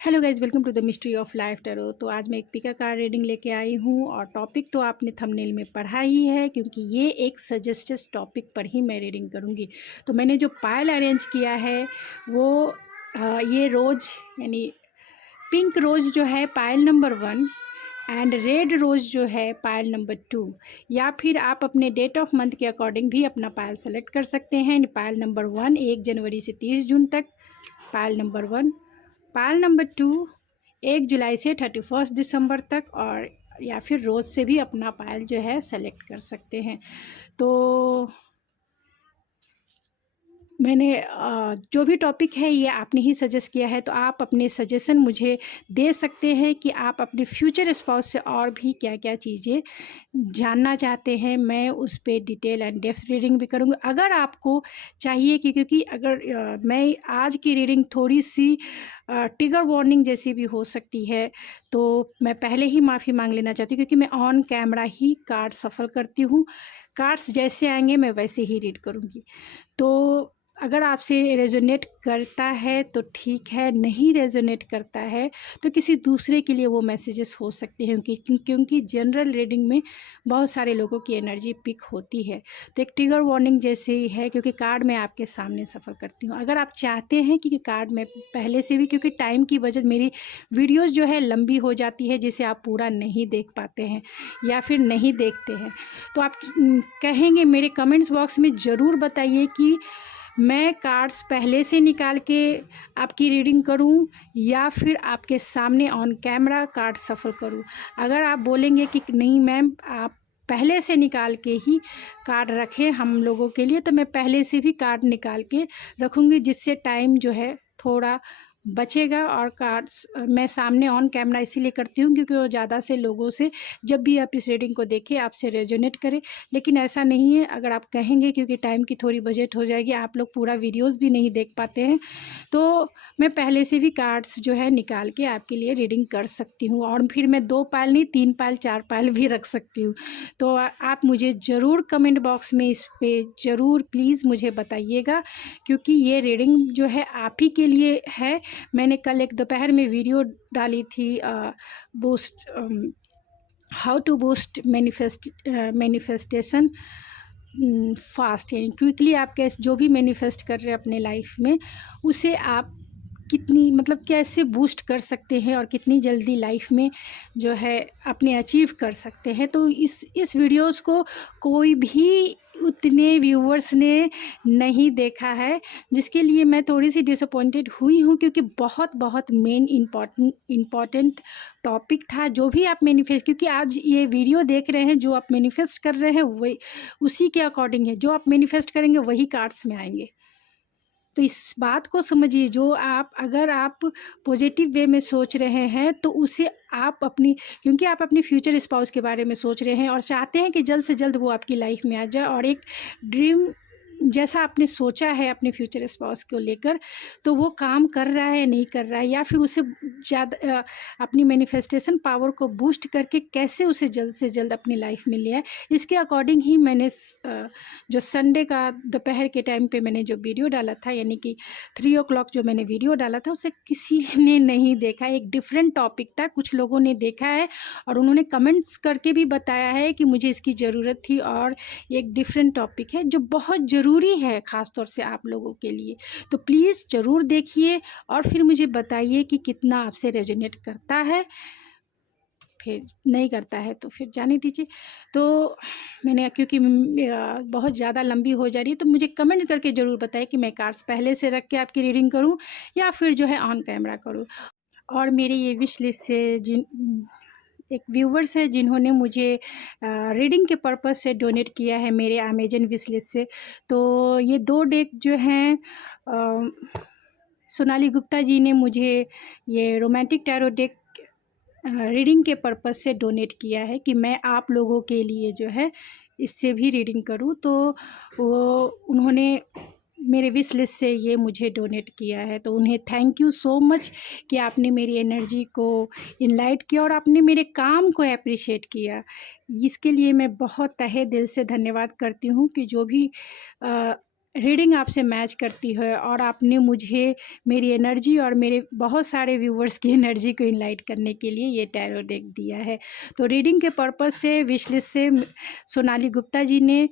Hello guys, welcome to the mystery of life tarot. तो आज मैं एक पिका कार्ड रीडिंग लेके आई हूँ और टॉपिक तो आपने थंबनेल में पढ़ा ही है, क्योंकि ये एक सजेस्टेड टॉपिक पर ही मैं रीडिंग करूँगी। तो मैंने जो पायल अरेंज किया है वो ये रोज़ यानी पिंक रोज़ जो है पायल नंबर 1 एंड रेड रोज़ जो है पायल नंबर 2, या फिर आप अपने डेट ऑफ मंथ के अकॉर्डिंग भी अपना पायल सेलेक्ट कर सकते हैं। पायल नंबर 1 1 जनवरी से 30 जून तक, पायल नंबर 1, पायल नंबर 2 1 जुलाई से 31 दिसंबर तक, और या फिर रोज़ से भी अपना पायल जो है सेलेक्ट कर सकते हैं। तो मैंने जो भी टॉपिक है ये आपने ही सजेस्ट किया है, तो आप अपने सजेशन मुझे दे सकते हैं कि आप अपने फ्यूचर स्पाउस से और भी क्या क्या चीज़ें जानना चाहते हैं। मैं उस पर डिटेल एंड डेप्थ रीडिंग भी करूँगी अगर आपको चाहिए क्योंकि अगर मैं आज की रीडिंग थोड़ी सी ट्रिगर वार्निंग जैसी भी हो सकती है, तो मैं पहले ही माफ़ी मांग लेना चाहती हूँ, क्योंकि मैं ऑन कैमरा ही कार्ड सफल करती हूँ। कार्ड्स जैसे आएंगे मैं वैसे ही रीड करूँगी। तो अगर आपसे रेजोनेट करता है तो ठीक है, नहीं रेजोनेट करता है तो किसी दूसरे के लिए वो मैसेजेस हो सकते हैं, क्योंकि जनरल रीडिंग में बहुत सारे लोगों की एनर्जी पिक होती है। तो एक ट्रिगर वार्निंग जैसे ही है, क्योंकि कार्ड मैं आपके सामने सफ़र करती हूँ। अगर आप चाहते हैं कि कार्ड मैं पहले से भी, क्योंकि टाइम की वजह मेरी वीडियोज़ जो है लंबी हो जाती है जिसे आप पूरा नहीं देख पाते हैं या फिर नहीं देखते हैं, तो आप कहेंगे मेरे कमेंट्स बॉक्स में ज़रूर बताइए कि मैं कार्ड्स पहले से निकाल के आपकी रीडिंग करूं या फिर आपके सामने ऑन कैमरा कार्ड सफल करूं। अगर आप बोलेंगे कि नहीं मैम आप पहले से निकाल के ही कार्ड रखें हम लोगों के लिए, तो मैं पहले से भी कार्ड निकाल के रखूँगी, जिससे टाइम जो है थोड़ा बचेगा। और कार्ड्स मैं सामने ऑन कैमरा इसीलिए करती हूँ क्योंकि वो ज़्यादा से लोगों से जब भी आप इस रीडिंग को देखें आपसे रेजोनेट करें। लेकिन ऐसा नहीं है, अगर आप कहेंगे क्योंकि टाइम की थोड़ी बजट हो जाएगी, आप लोग पूरा वीडियोस भी नहीं देख पाते हैं, तो मैं पहले से भी कार्ड्स जो है निकाल के आपके लिए रीडिंग कर सकती हूँ। और फिर मैं 2 पायल नहीं 3 पायल 4 पायल भी रख सकती हूँ। तो आप मुझे ज़रूर कमेंट बॉक्स में इस पर ज़रूर प्लीज़ मुझे बताइएगा, क्योंकि ये रीडिंग जो है आप ही के लिए है। मैंने कल एक दोपहर में वीडियो डाली थी boost how to boost manifestation fast, यानी क्विकली आप कैसे जो भी मैनिफेस्ट कर रहे हैं अपने लाइफ में उसे आप कितनी मतलब कैसे बूस्ट कर सकते हैं और कितनी जल्दी लाइफ में जो है अपने अचीव कर सकते हैं। तो इस वीडियोस को कोई भी उतने व्यूअर्स ने नहीं देखा है, जिसके लिए मैं थोड़ी सी डिसअपॉइंटेड हुई हूँ, क्योंकि बहुत मेन इम्पॉर्टेंट टॉपिक था। जो भी आप मैनिफेस्ट, क्योंकि आज ये वीडियो देख रहे हैं, जो आप मैनिफेस्ट कर रहे हैं वही उसी के अकॉर्डिंग है, जो आप मैनिफेस्ट करेंगे वही कार्ड्स में आएंगे। तो इस बात को समझिए, जो आप अगर आप पॉजिटिव वे में सोच रहे हैं तो उसे आप अपनी, क्योंकि आप अपने फ्यूचर स्पाउस के बारे में सोच रहे हैं और चाहते हैं कि जल्द से जल्द वो आपकी लाइफ में आ जाए, और एक ड्रीम जैसा आपने सोचा है अपने फ्यूचर स्पाउस को लेकर, तो वो काम कर रहा है नहीं कर रहा है, या फिर उसे ज़्यादा अपनी मैनिफेस्टेशन पावर को बूस्ट करके कैसे उसे जल्द से जल्द अपनी लाइफ में ले आए, इसके अकॉर्डिंग ही मैंने जो संडे का दोपहर के टाइम पे मैंने जो वीडियो डाला था, यानी कि 3 o'clock जो मैंने वीडियो डाला था उसे किसी ने नहीं देखा। एक डिफरेंट टॉपिक था, कुछ लोगों ने देखा है और उन्होंने कमेंट्स करके भी बताया है कि मुझे इसकी ज़रूरत थी, और एक डिफरेंट टॉपिक है जो बहुत ज़रूरी है ख़ास तौर से आप लोगों के लिए। तो प्लीज़ ज़रूर देखिए और फिर मुझे बताइए कि कितना आपसे रेजोनेट करता है, फिर नहीं करता है तो फिर जाने दीजिए। तो मैंने, क्योंकि बहुत ज़्यादा लंबी हो जा रही है, तो मुझे कमेंट करके ज़रूर बताएं कि मैं कार्ड्स पहले से रख के आपकी रीडिंग करूं या फिर जो है ऑन कैमरा करूं। और मेरी ये विश लिस्ट से एक व्यूवर्स है जिन्होंने मुझे रीडिंग के पर्पस से डोनेट किया है मेरे अमेजन विश लिस्ट से। तो ये 2 डेक जो हैं सोनाली गुप्ता जी ने मुझे ये रोमांटिक टैरो डेक रीडिंग के पर्पस से डोनेट किया है कि मैं आप लोगों के लिए जो है इससे भी रीडिंग करूं। तो वो उन्होंने मेरे विश लिस्ट से ये मुझे डोनेट किया है, तो उन्हें थैंक यू सो मच कि आपने मेरी एनर्जी को इनलाइट किया और आपने मेरे काम को अप्रिशिएट किया। इसके लिए मैं बहुत तहे दिल से धन्यवाद करती हूँ कि जो भी रीडिंग आपसे मैच करती है और आपने मुझे मेरी एनर्जी और मेरे बहुत सारे व्यूवर्स की एनर्जी को इनलाइट करने के लिए ये टैरो डेक दिया है। तो रीडिंग के पर्पस से विश लिस्ट से सोनाली गुप्ता जी ने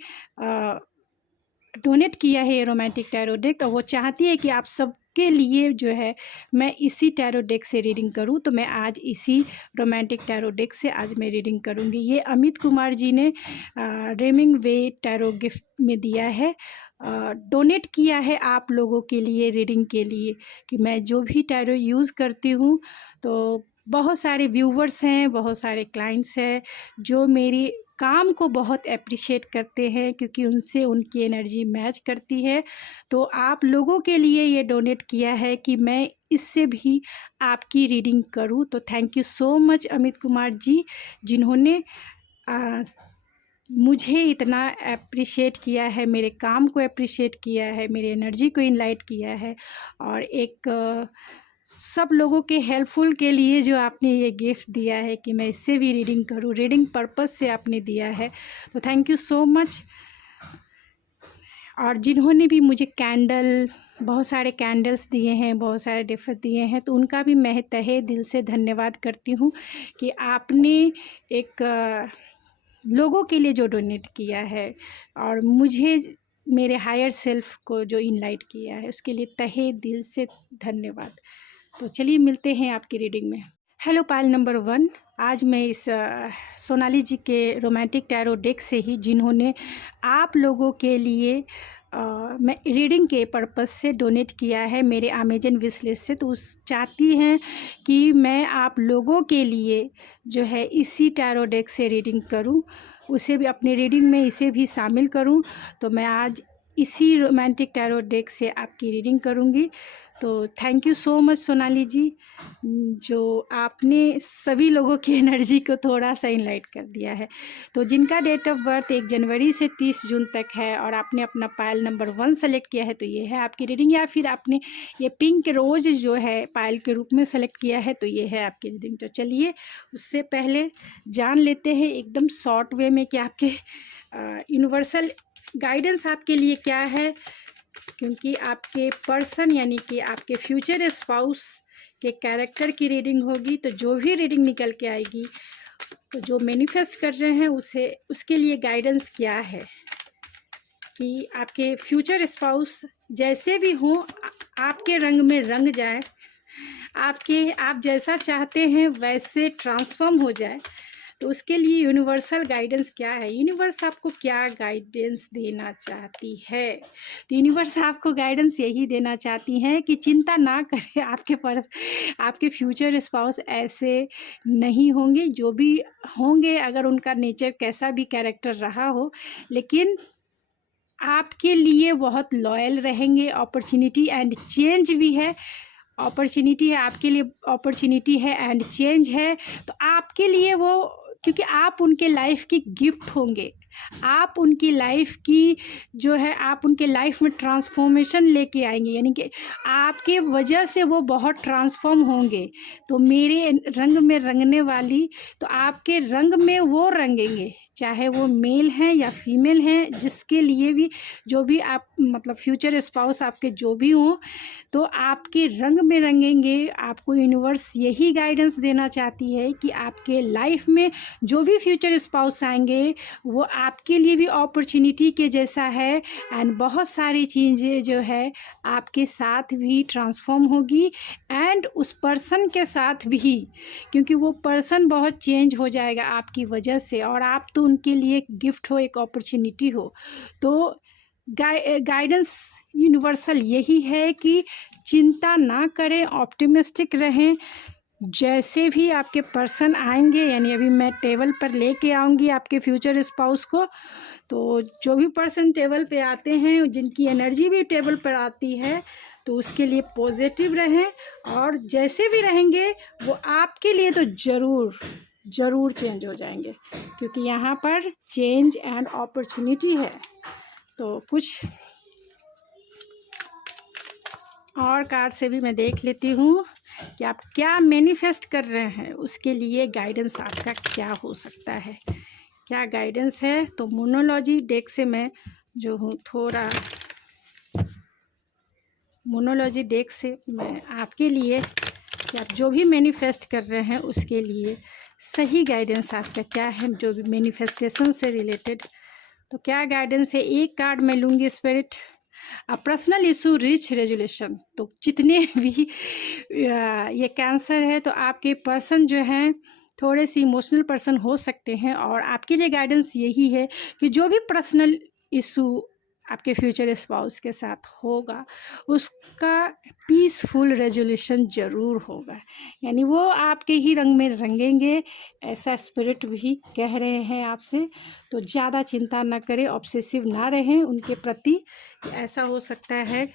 डोनेट किया है ये रोमांटिक टैरो डेक, और वो चाहती है कि आप सबके लिए जो है मैं इसी टैरो डेक से रीडिंग करूं। तो मैं आज इसी रोमांटिक टैरो डेक से आज मैं रीडिंग करूंगी। ये अमित कुमार जी ने ड्रीमिंग वे टैरो गिफ्ट में दिया है, डोनेट किया है आप लोगों के लिए रीडिंग के लिए, कि मैं जो भी टैरो यूज़ करती हूँ तो बहुत सारे व्यूवर्स हैं, बहुत सारे क्लाइंट्स हैं जो मेरी काम को बहुत अप्रिशिएट करते हैं क्योंकि उनसे उनकी एनर्जी मैच करती है। तो आप लोगों के लिए ये डोनेट किया है कि मैं इससे भी आपकी रीडिंग करूं। तो thank you so much Amit Kumar ji, जिन्होंने मुझे इतना अप्रिशिएट किया है, मेरे काम को अप्रिशिएट किया है, मेरी एनर्जी को इनलाइट किया है, और एक सब लोगों के हेल्पफुल के लिए जो आपने ये गिफ्ट दिया है कि मैं इससे भी रीडिंग करूं, रीडिंग पर्पस से आपने दिया है। तो थैंक यू सो मच। और जिन्होंने भी मुझे कैंडल, बहुत सारे कैंडल्स दिए हैं, बहुत सारे डिफर दिए हैं, तो उनका भी मैं तहे दिल से धन्यवाद करती हूँ कि आपने एक लोगों के लिए जो डोनेट किया है और मुझे मेरे हायर सेल्फ को जो इनलाइट किया है, उसके लिए तहे दिल से धन्यवाद। तो चलिए मिलते हैं आपकी रीडिंग में। हेलो पाइल नंबर 1, आज मैं इस सोनाली जी के रोमांटिक टैरो डेक से ही, जिन्होंने आप लोगों के लिए मैं रीडिंग के पर्पस से डोनेट किया है मेरे अमेजन विश लिस्ट से, तो उस चाहती हैं कि मैं आप लोगों के लिए जो है इसी टैरो डेक से रीडिंग करूं, उसे भी अपनी रीडिंग में इसे भी शामिल करूं। तो मैं आज इसी रोमांटिक टैरो डेक से आपकी रीडिंग करूंगी। तो thank you so much Sonali ji, जो आपने सभी लोगों की एनर्जी को थोड़ा सा इनलाइट कर दिया है। तो जिनका डेट ऑफ बर्थ 1 जनवरी से 30 जून तक है और आपने अपना पायल नंबर 1 सेलेक्ट किया है, तो ये है आपकी रीडिंग, या फिर आपने ये पिंक रोज जो है पायल के रूप में सेलेक्ट किया है, तो ये है आपकी रीडिंग। तो चलिए उससे पहले जान लेते हैं एकदम शॉर्ट वे में कि आपके यूनिवर्सल गाइडेंस आपके लिए क्या है, क्योंकि आपके पर्सन यानी कि आपके फ्यूचर स्पाउस के कैरेक्टर की रीडिंग होगी। तो जो भी रीडिंग निकल के आएगी, तो जो मैनिफेस्ट कर रहे हैं उसे, उसके लिए गाइडेंस क्या है कि आपके फ्यूचर स्पाउस जैसे भी हों आपके रंग में रंग जाए, आप जैसा चाहते हैं वैसे ट्रांसफॉर्म हो जाए। तो उसके लिए यूनिवर्सल गाइडेंस क्या है, यूनिवर्स आपको क्या गाइडेंस देना चाहती है। तो यूनिवर्स आपको गाइडेंस यही देना चाहती हैं कि चिंता ना करें, आपके फ्यूचर स्पाउस ऐसे नहीं होंगे। जो भी होंगे, अगर उनका नेचर कैसा भी कैरेक्टर रहा हो, लेकिन आपके लिए बहुत लॉयल रहेंगे। अपॉर्चुनिटी एंड चेंज भी है, अपॉर्चुनिटी है आपके लिए, अपॉर्चुनिटी है एंड चेंज है। तो आपके लिए वो, क्योंकि आप उनके लाइफ की गिफ्ट होंगे, आप उनकी लाइफ की जो है, आप उनके लाइफ में ट्रांसफॉर्मेशन लेके आएंगे, यानी कि आपके वजह से वो बहुत ट्रांसफॉर्म होंगे। तो मेरे रंग में रंगने वाली, तो आपके रंग में वो रंगेंगे, चाहे वो मेल हैं या फीमेल हैं, जिसके लिए भी, जो भी आप मतलब फ्यूचर स्पाउस आपके जो भी हों, तो आपके रंग में रंगेंगे। आपको यूनिवर्स यही गाइडेंस देना चाहती है कि आपके लाइफ में जो भी फ्यूचर स्पाउस आएंगे वो आपके लिए भी अपॉर्चुनिटी के जैसा है, एंड बहुत सारी चीज़ें जो है आपके साथ भी ट्रांसफॉर्म होगी, एंड उस पर्सन के साथ भी, क्योंकि वो पर्सन बहुत चेंज हो जाएगा आपकी वजह से, और आप तो उनके लिए एक गिफ्ट हो, एक अपॉर्चुनिटी हो। तो गाइडेंस यूनिवर्सल यही है कि चिंता ना करें, ऑप्टिमिस्टिक रहें। जैसे भी आपके पर्सन आएंगे, यानी अभी मैं टेबल पर लेके आऊँगी आपके फ्यूचर स्पाउस को, तो जो भी पर्सन टेबल पे आते हैं, जिनकी एनर्जी भी टेबल पर आती है, तो उसके लिए पॉजिटिव रहें, और जैसे भी रहेंगे वो आपके लिए तो ज़रूर चेंज हो जाएंगे, क्योंकि यहाँ पर चेंज एंड अपॉर्चुनिटी है। तो कुछ और कार्ड से भी मैं देख लेती हूँ कि आप क्या मैनिफेस्ट कर रहे हैं, उसके लिए गाइडेंस आपका क्या हो सकता है, क्या गाइडेंस है। तो मोनोलॉजी डेक से मैं जो हूँ थोड़ा मोनोलॉजी डेक से मैं आपके लिए कि आप जो भी मैनिफेस्ट कर रहे हैं उसके लिए सही गाइडेंस आपका क्या है, जो भी मैनिफेस्टेशन से रिलेटेड, तो क्या गाइडेंस है। एक कार्ड मैं लूँगी spirit, personal issue rich resolution. तो जितने भी ये कैंसर है तो आपके पर्सन जो हैं थोड़े से इमोशनल पर्सन हो सकते हैं, और आपके लिए गाइडेंस यही है कि जो भी पर्सनल इशू आपके फ्यूचर स्पाउस के साथ होगा उसका पीसफुल रेजोल्यूशन ज़रूर होगा, यानी वो आपके ही रंग में रंगेंगे, ऐसा स्पिरिट भी कह रहे हैं आपसे। तो ज़्यादा चिंता ना करें, ऑब्सेसिव ना रहें उनके प्रति। ऐसा हो सकता है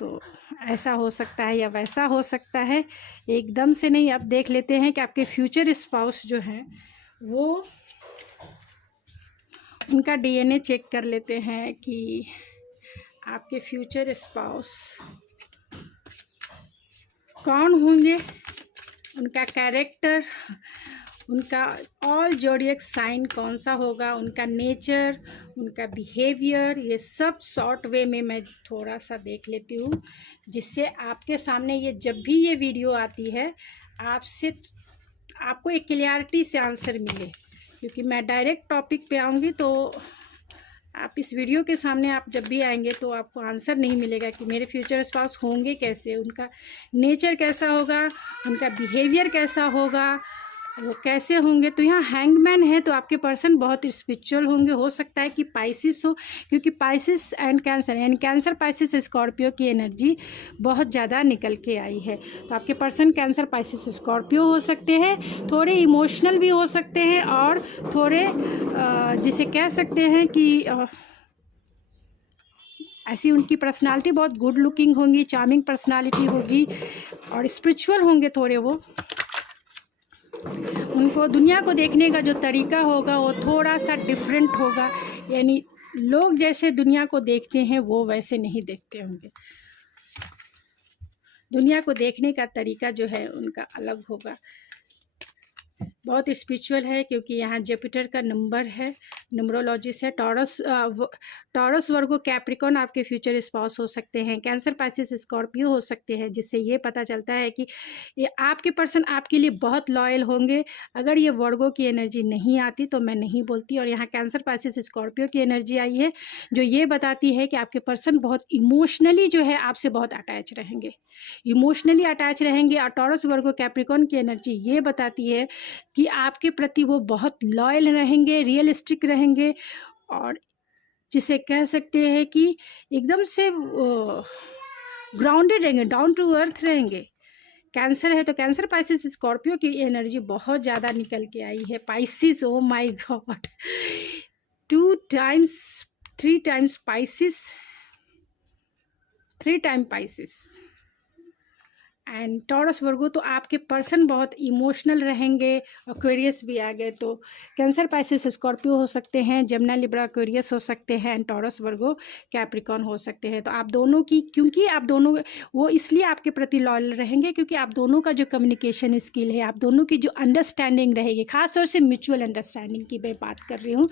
तो ऐसा हो सकता है या वैसा हो सकता है, एकदम से नहीं। अब देख लेते हैं कि आपके फ्यूचर स्पाउस जो हैं वो, उनका डीएनए चेक कर लेते हैं कि आपके फ्यूचर स्पाउस कौन होंगे, उनका कैरेक्टर, उनका ऑल ज़ोडिएक साइन कौन सा होगा, उनका नेचर, उनका बिहेवियर, ये सब शॉर्ट वे में मैं थोड़ा सा देख लेती हूँ, जिससे आपके सामने ये जब भी ये वीडियो आती है आपको एक क्लियरिटी से आंसर मिले। क्योंकि मैं डायरेक्ट टॉपिक पे आऊँगी तो आप इस वीडियो के सामने आप जब भी आएंगे तो आपको आंसर नहीं मिलेगा कि मेरे फ्यूचर स्पाउस होंगे कैसे, उनका नेचर कैसा होगा, उनका बिहेवियर कैसा होगा, वो कैसे होंगे। तो यहाँ हैंगमैन है तो आपके पर्सन बहुत स्पिरिचुअल होंगे। हो सकता है कि पाइसिस हो, क्योंकि पाइसिस एंड कैंसर, यानी कैंसर पाइसिस स्कॉर्पियो की एनर्जी बहुत ज़्यादा निकल के आई है। तो आपके पर्सन कैंसर पाइसिस स्कॉर्पियो हो सकते हैं, थोड़े इमोशनल भी हो सकते हैं, और थोड़े जिसे कह सकते हैं कि ऐसी उनकी पर्सनालिटी बहुत गुड लुकिंग होंगी, चार्मिंग पर्सनालिटी होगी, और स्पिरिचुअल होंगे थोड़े वो। उनको दुनिया को देखने का जो तरीका होगा वो थोड़ा सा डिफरेंट होगा, यानी लोग जैसे दुनिया को देखते हैं वो वैसे नहीं देखते होंगे। दुनिया को देखने का तरीका जो है उनका अलग होगा। बहुत स्पिरिचुअल है, क्योंकि यहाँ जुपिटर का नंबर है, न्यूमरोलॉजी से। टॉरस वर्गो कैप्रिकॉन आपके फ्यूचर स्पाउस हो सकते हैं, कैंसर पाइसिस स्कॉर्पियो हो सकते हैं, जिससे ये पता चलता है कि ये आपके पर्सन आपके लिए बहुत लॉयल होंगे। अगर ये वर्गो की एनर्जी नहीं आती तो मैं नहीं बोलती। और यहाँ कैंसर पाइसिस स्कॉर्पियो की एनर्जी आई है, जो ये बताती है कि आपके पर्सन बहुत इमोशनली जो है आपसे बहुत अटैच रहेंगे, इमोशनली अटैच रहेंगे। और टॉरस वर्गो कैप्रिकॉन की एनर्जी ये बताती है कि आपके प्रति वो बहुत लॉयल रहेंगे, रियलिस्टिक रहेंगे, और जिसे कह सकते हैं कि एकदम से ग्राउंडेड रहेंगे, डाउन टू अर्थ रहेंगे। कैंसर है तो कैंसर पाइसिस स्कॉर्पियो की एनर्जी बहुत ज़्यादा निकल के आई है। Pisces, O my God, 3 times Pisces, 3 time Pisces and Taurus Virgo. तो आपके पर्सन बहुत इमोशनल रहेंगे। एक्वेरियस भी आ गए तो कैंसर पाइसिस स्कॉर्पियो हो सकते हैं, जमुना लिब्रा एक्वेरियस हो सकते हैं, एंड टॉरस वर्गो कैप्रिकॉन हो सकते हैं। तो आप दोनों की, क्योंकि आप दोनों वो इसलिए आपके प्रति लॉयल रहेंगे क्योंकि आप दोनों का जो कम्युनिकेशन स्किल है, आप दोनों की जो अंडरस्टैंडिंग रहेगी, खासतौर से म्यूचुअल अंडरस्टैंडिंग की मैं बात कर रही हूँ।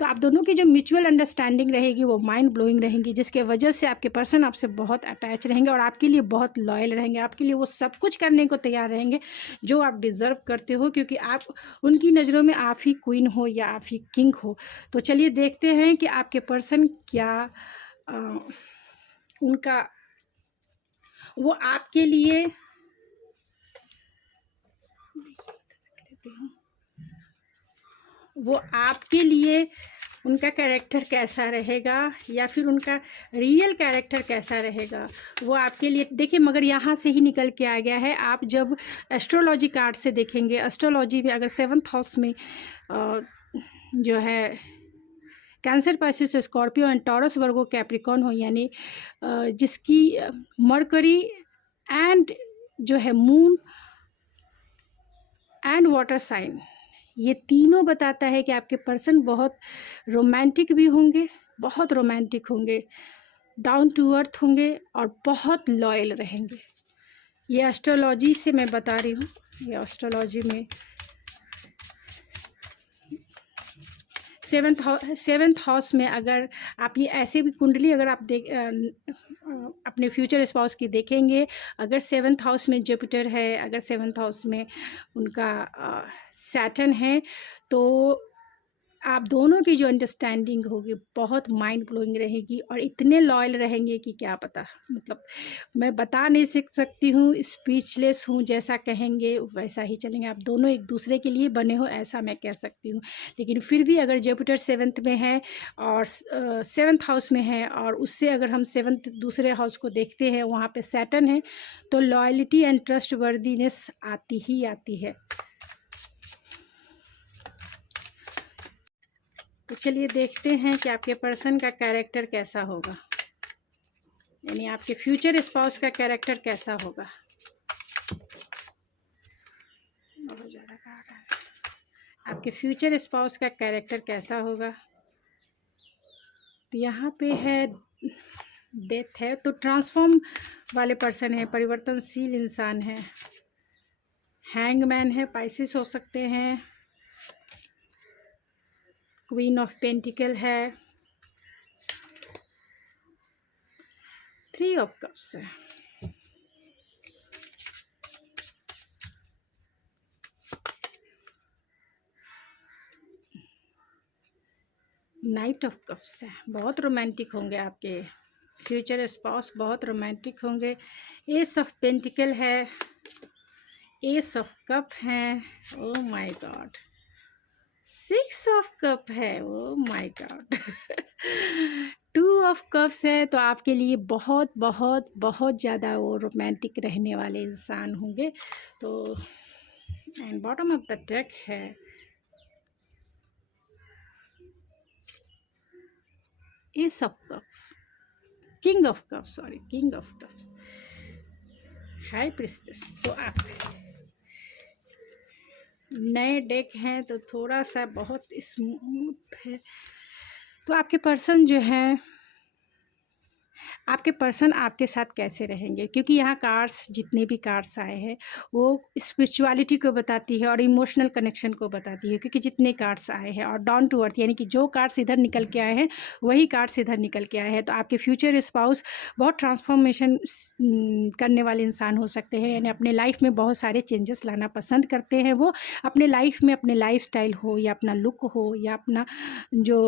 तो आप दोनों की जो म्यूचुअल अंडरस्टैंडिंग रहेगी वो माइंड ब्लोइंग रहेंगी, जिसके वजह से आपके पर्सन आपसे बहुत अटैच रहेंगे और आपके लिए बहुत लॉयल रहेंगे। आपके लिए वो सब कुछ करने को तैयार रहेंगे जो आप डिज़र्व करते हो, क्योंकि आप उनकी नज़रों में आप ही क्वीन हो या आप ही किंग हो। तो चलिए देखते हैं कि आपके पर्सन क्या उनका वो आपके लिए उनका कैरेक्टर कैसा रहेगा, या फिर उनका रियल कैरेक्टर कैसा रहेगा वो आपके लिए। देखिए, मगर यहाँ से ही निकल के आ गया है। आप जब एस्ट्रोलॉजी कार्ड से देखेंगे, एस्ट्रोलॉजी में अगर 7th हाउस में जो है cancer Pisces Scorpio and Taurus Virgo Capricorn हो, यानी जिसकी मरकरी एंड जो है मून एंड वाटर साइन, ये तीनों बताता है कि आपके पर्सन बहुत रोमांटिक भी होंगे, बहुत रोमांटिक होंगे, डाउन टू अर्थ होंगे, और बहुत लॉयल रहेंगे। ये एस्ट्रोलॉजी से मैं बता रही हूँ। ये एस्ट्रोलॉजी में सेवन्थ हाउस में अगर आप ये ऐसे भी कुंडली अगर आप अपने फ्यूचर स्पाउस की देखेंगे, अगर सेवन्थ हाउस में जुपिटर है, अगर सेवन्थ हाउस में उनका सैटर्न है, तो आप दोनों की जो अंडरस्टैंडिंग होगी बहुत माइंड ब्लोइंग रहेगी और इतने लॉयल रहेंगे कि क्या पता, मतलब मैं बता नहीं सकती हूँ, स्पीचलेस हूँ, जैसा कहेंगे वैसा ही चलेंगे। आप दोनों एक दूसरे के लिए बने हो, ऐसा मैं कह सकती हूँ। लेकिन फिर भी अगर जुपिटर सेवन्थ में है और सेवन्थ हाउस में है और उससे अगर हम सेवन्थ दूसरे हाउस को देखते हैं, वहाँ पे सैटर्न है, तो लॉयल्टी एंड ट्रस्ट वर्दीनेस आती ही आती है। तो चलिए देखते हैं कि आपके पर्सन का कैरेक्टर कैसा होगा, यानी आपके फ्यूचर स्पाउस का कैरेक्टर कैसा होगा। बहुत ज़्यादा कार्ड है। आपके फ्यूचर स्पाउस का कैरेक्टर कैसा होगा। तो यहाँ पे है डेथ है, तो ट्रांसफॉर्म वाले पर्सन है, परिवर्तनशील इंसान है। हैंगमैन है, पाइसिस हो सकते हैं। क्वीन ऑफ पेंटिकल है। 3 ऑफ कप्स है। नाइट ऑफ कप्स है। बहुत रोमांटिक होंगे आपके फ्यूचर स्पाउस, बहुत रोमांटिक होंगे। एस ऑफ पेंटिकल है, एस ऑफ कप है, oh my God. 6 of cup है, oh my God. 2 of cups है, तो आपके लिए बहुत बहुत बहुत ज़्यादा वो रोमांटिक रहने वाले इंसान होंगे। तो and bottom of the deck है ace of cup, king of cup, sorry king of cups, high priestess. तो आप नए डेक हैं तो थोड़ा सा बहुत स्मूथ है। तो आपके पर्सन जो है, आपके पर्सन आपके साथ कैसे रहेंगे, क्योंकि यहाँ कार्ड्स, जितने भी कार्ड्स आए हैं वो स्पिरिचुअलिटी को बताती है और इमोशनल कनेक्शन को बताती है, क्योंकि जितने कार्ड्स आए हैं, और डाउन टू अर्थ, यानी कि जो कार्ड्स इधर निकल के आए हैं वही कार्ड्स इधर निकल के आए हैं। तो आपके फ्यूचर स्पाउस बहुत ट्रांसफॉर्मेशन करने वाले इंसान हो सकते हैं, यानी अपने लाइफ में बहुत सारे चेंजेस लाना पसंद करते हैं। वो अपने लाइफ में अपने लाइफ स्टाइल हो या अपना लुक हो या अपना जो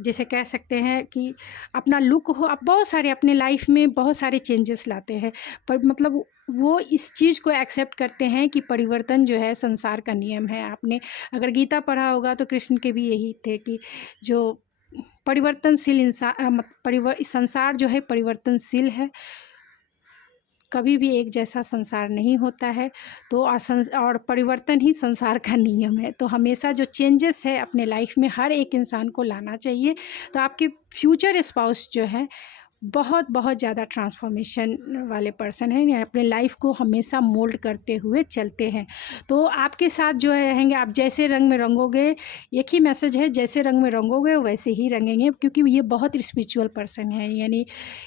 जैसे कह सकते हैं कि अपना लुक हो, आप बहुत सारे अपने लाइफ में बहुत सारे चेंजेस लाते हैं, पर मतलब वो इस चीज़ को एक्सेप्ट करते हैं कि परिवर्तन जो है संसार का नियम है। आपने अगर गीता पढ़ा होगा तो कृष्ण के भी यही थे कि जो परिवर्तनशील इंसान, संसार जो है परिवर्तनशील है, कभी भी एक जैसा संसार नहीं होता है। तो और परिवर्तन ही संसार का नियम है। तो हमेशा जो चेंजेस है अपने लाइफ में हर एक इंसान को लाना चाहिए। तो आपके फ्यूचर स्पाउस जो है बहुत बहुत ज़्यादा ट्रांसफॉर्मेशन वाले पर्सन हैं, या अपने लाइफ को हमेशा मोल्ड करते हुए चलते हैं। तो आपके साथ जो है रहेंगे, आप जैसे रंग में रंगोगे, एक ही मैसेज है, जैसे रंग में रंगोगे वैसे ही रंगेंगे, क्योंकि ये बहुत स्पिरिचुअल पर्सन है, यानी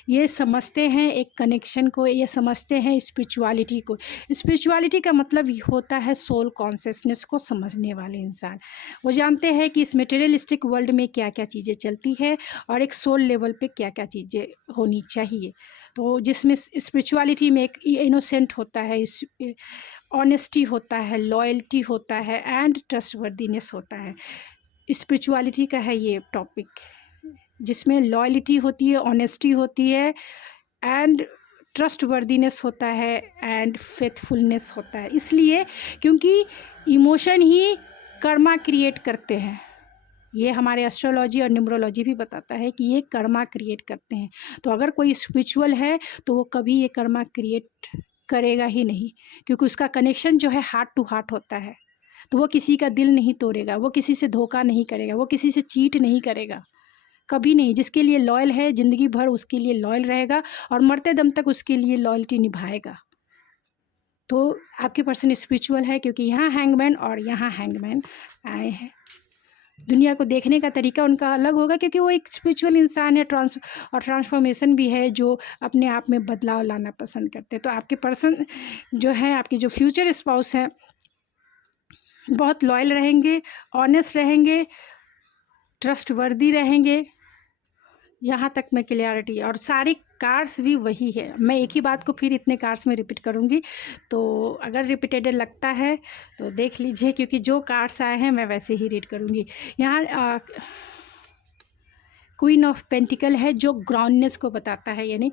ये समझते हैं एक कनेक्शन को, ये समझते हैं स्पिरिचुअलिटी को। स्पिरिचुअलिटी का मतलब होता है सोल कॉन्शियसनेस को समझने वाले इंसान। वो जानते हैं कि इस मटेरियलिस्टिक वर्ल्ड में क्या क्या चीज़ें चलती है और एक सोल लेवल पे क्या क्या चीज़ें होनी चाहिए। तो जिसमें स्पिरिचुअलिटी में एक इनोसेंट होता है, ऑनेस्टी होता है, लॉयल्टी होता है एंड ट्रस्टवर्दीनेस होता है। स्पिरिचुअलिटी का है ये टॉपिक, जिसमें लॉयल्टी होती है, ऑनेस्टी होती है एंड ट्रस्टवर्दीनेस होता है एंड फेथफुलनेस होता है। इसलिए क्योंकि इमोशन ही कर्मा क्रिएट करते हैं। ये हमारे एस्ट्रोलॉजी और न्यूमरोलॉजी भी बताता है कि ये कर्मा क्रिएट करते हैं। तो अगर कोई स्पिरिचुअल है तो वो कभी ये कर्मा क्रिएट करेगा ही नहीं, क्योंकि उसका कनेक्शन जो है हार्ट टू हार्ट होता है। तो वो किसी का दिल नहीं तोड़ेगा, वो किसी से धोखा नहीं करेगा, वो किसी से चीट नहीं करेगा, कभी नहीं। जिसके लिए लॉयल है ज़िंदगी भर उसके लिए लॉयल रहेगा और मरते दम तक उसके लिए लॉयल्टी निभाएगा। तो आपके पर्सन स्पिरिचुअल है, क्योंकि यहाँ हैंगमैन और यहाँ हैंगमैन आए हैं। दुनिया को देखने का तरीका उनका अलग होगा, क्योंकि वो एक स्पिरिचुअल इंसान है, ट्रांसफॉर्मेशन भी है, जो अपने आप में बदलाव लाना पसंद करते हैं। तो आपके पर्सन जो है, आपके जो फ्यूचर स्पाउस हैं, बहुत लॉयल रहेंगे, ऑनेस्ट रहेंगे ट्रस्टवर्दी रहेंगे, यहाँ तक में क्लियरिटी। और सारे कार्ड्स भी वही है। मैं एक ही बात को फिर इतने कार्ड्स में रिपीट करूँगी, तो अगर रिपीटेड लगता है तो देख लीजिए, क्योंकि जो कार्ड्स आए हैं मैं वैसे ही रीड करूँगी। यहाँ क्वीन ऑफ पेंटिकल है, जो ग्राउंडनेस को बताता है, यानी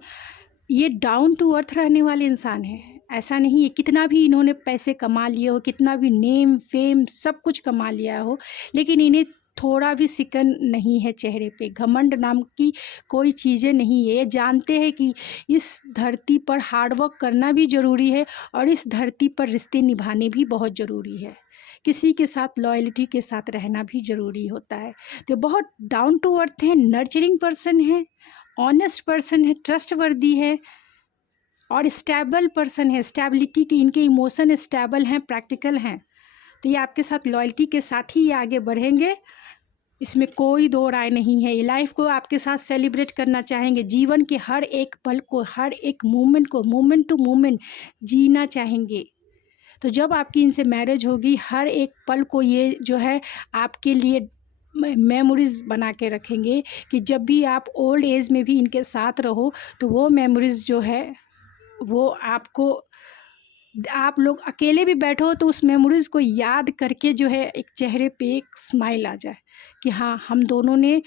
ये डाउन टू अर्थ रहने वाले इंसान है। ऐसा नहीं है कितना भी इन्होंने पैसे कमा लिए हो, कितना भी नेम फेम सब कुछ कमा लिया हो, लेकिन इन्हें थोड़ा भी सिकन नहीं है चेहरे पे। घमंड नाम की कोई चीज़ें नहीं है। ये जानते हैं कि इस धरती पर हार्डवर्क करना भी ज़रूरी है और इस धरती पर रिश्ते निभाने भी बहुत ज़रूरी है। किसी के साथ लॉयल्टी के साथ रहना भी ज़रूरी होता है। तो बहुत डाउन टू अर्थ है, नर्चरिंग पर्सन है, ऑनेस्ट पर्सन है, ट्रस्टवर्दी है और स्टेबल पर्सन है। स्टेबिलिटी की इनके इमोशन स्टेबल हैं, प्रैक्टिकल हैं। तो ये आपके साथ लॉयल्टी के साथ ही ये आगे बढ़ेंगे, इसमें कोई दो राय नहीं है। ये लाइफ को आपके साथ सेलिब्रेट करना चाहेंगे, जीवन के हर एक पल को, हर एक मोमेंट को मोमेंट टू मोमेंट जीना चाहेंगे। तो जब आपकी इनसे मैरिज होगी, हर एक पल को ये जो है आपके लिए मेमोरीज़ बना के रखेंगे कि जब भी आप ओल्ड एज में भी इनके साथ रहो तो वो मेमोरीज़ जो है वो आपको, आप लोग अकेले भी बैठो तो उस मेमोरीज़ को याद करके जो है एक चेहरे पे एक स्माइल आ जाए कि हाँ, हम दोनों ने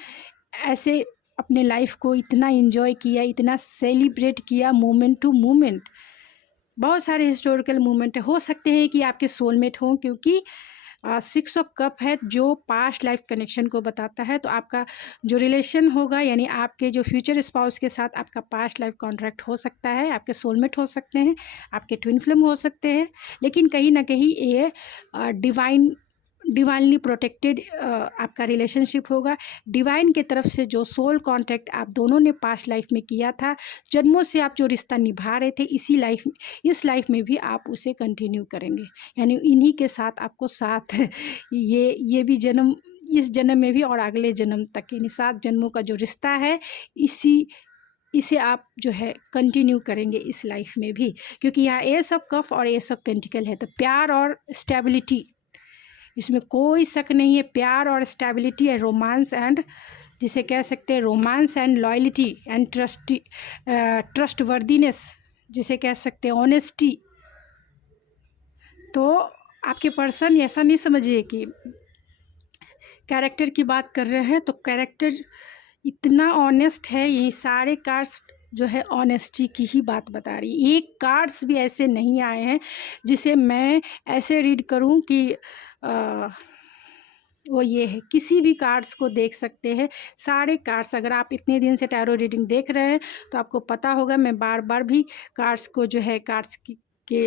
ऐसे अपने लाइफ को इतना एंजॉय किया, इतना सेलिब्रेट किया मोमेंट टू मोमेंट। बहुत सारे हिस्टोरिकल मोमेंट हो सकते हैं कि आपके सोलमेट हों, क्योंकि 6 ऑफ कप है जो पास्ट लाइफ कनेक्शन को बताता है। तो आपका जो रिलेशन होगा, यानी आपके जो फ्यूचर स्पाउस के साथ आपका पास्ट लाइफ कॉन्ट्रैक्ट हो सकता है, आपके सोलमेट हो सकते हैं, आपके ट्विन फ्लेम हो सकते हैं, लेकिन कहीं ना कहीं ये डिवाइनली प्रोटेक्टेड आपका रिलेशनशिप होगा। डिवाइन के तरफ से जो सोल कॉन्टैक्ट आप दोनों ने पास्ट लाइफ में किया था, जन्मों से आप जो रिश्ता निभा रहे थे, इस लाइफ में भी आप उसे कंटिन्यू करेंगे। यानी इन्हीं के साथ आपको साथ ये भी जन्म, इस जन्म में भी और अगले जन्म तक, यानी 7 जन्मों का जो रिश्ता है इसे आप जो है कंटिन्यू करेंगे इस लाइफ में भी, क्योंकि यहाँ एस ऑफ कप और एस ऑफ पेंटिकल है। तो प्यार और स्टेबिलिटी, इसमें कोई शक नहीं है। प्यार और स्टेबिलिटी है, रोमांस एंड, जिसे कह सकते हैं romance and loyalty and trustworthiness, जिसे कह सकते हैं ऑनेस्टी। तो आपके पर्सन ऐसा नहीं समझिए कि कैरेक्टर की बात कर रहे हैं तो कैरेक्टर इतना ऑनेस्ट है। ये सारे कार्ड्स जो है ऑनेस्टी की ही बात बता रही। एक कार्ड्स भी ऐसे नहीं आए हैं जिसे मैं ऐसे रीड करूं कि वो ये है। किसी भी कार्ड्स को देख सकते हैं, सारे कार्ड्स। अगर आप इतने दिन से टैरो रीडिंग देख रहे हैं तो आपको पता होगा मैं बार बार भी कार्ड्स को जो है कार्ड्स के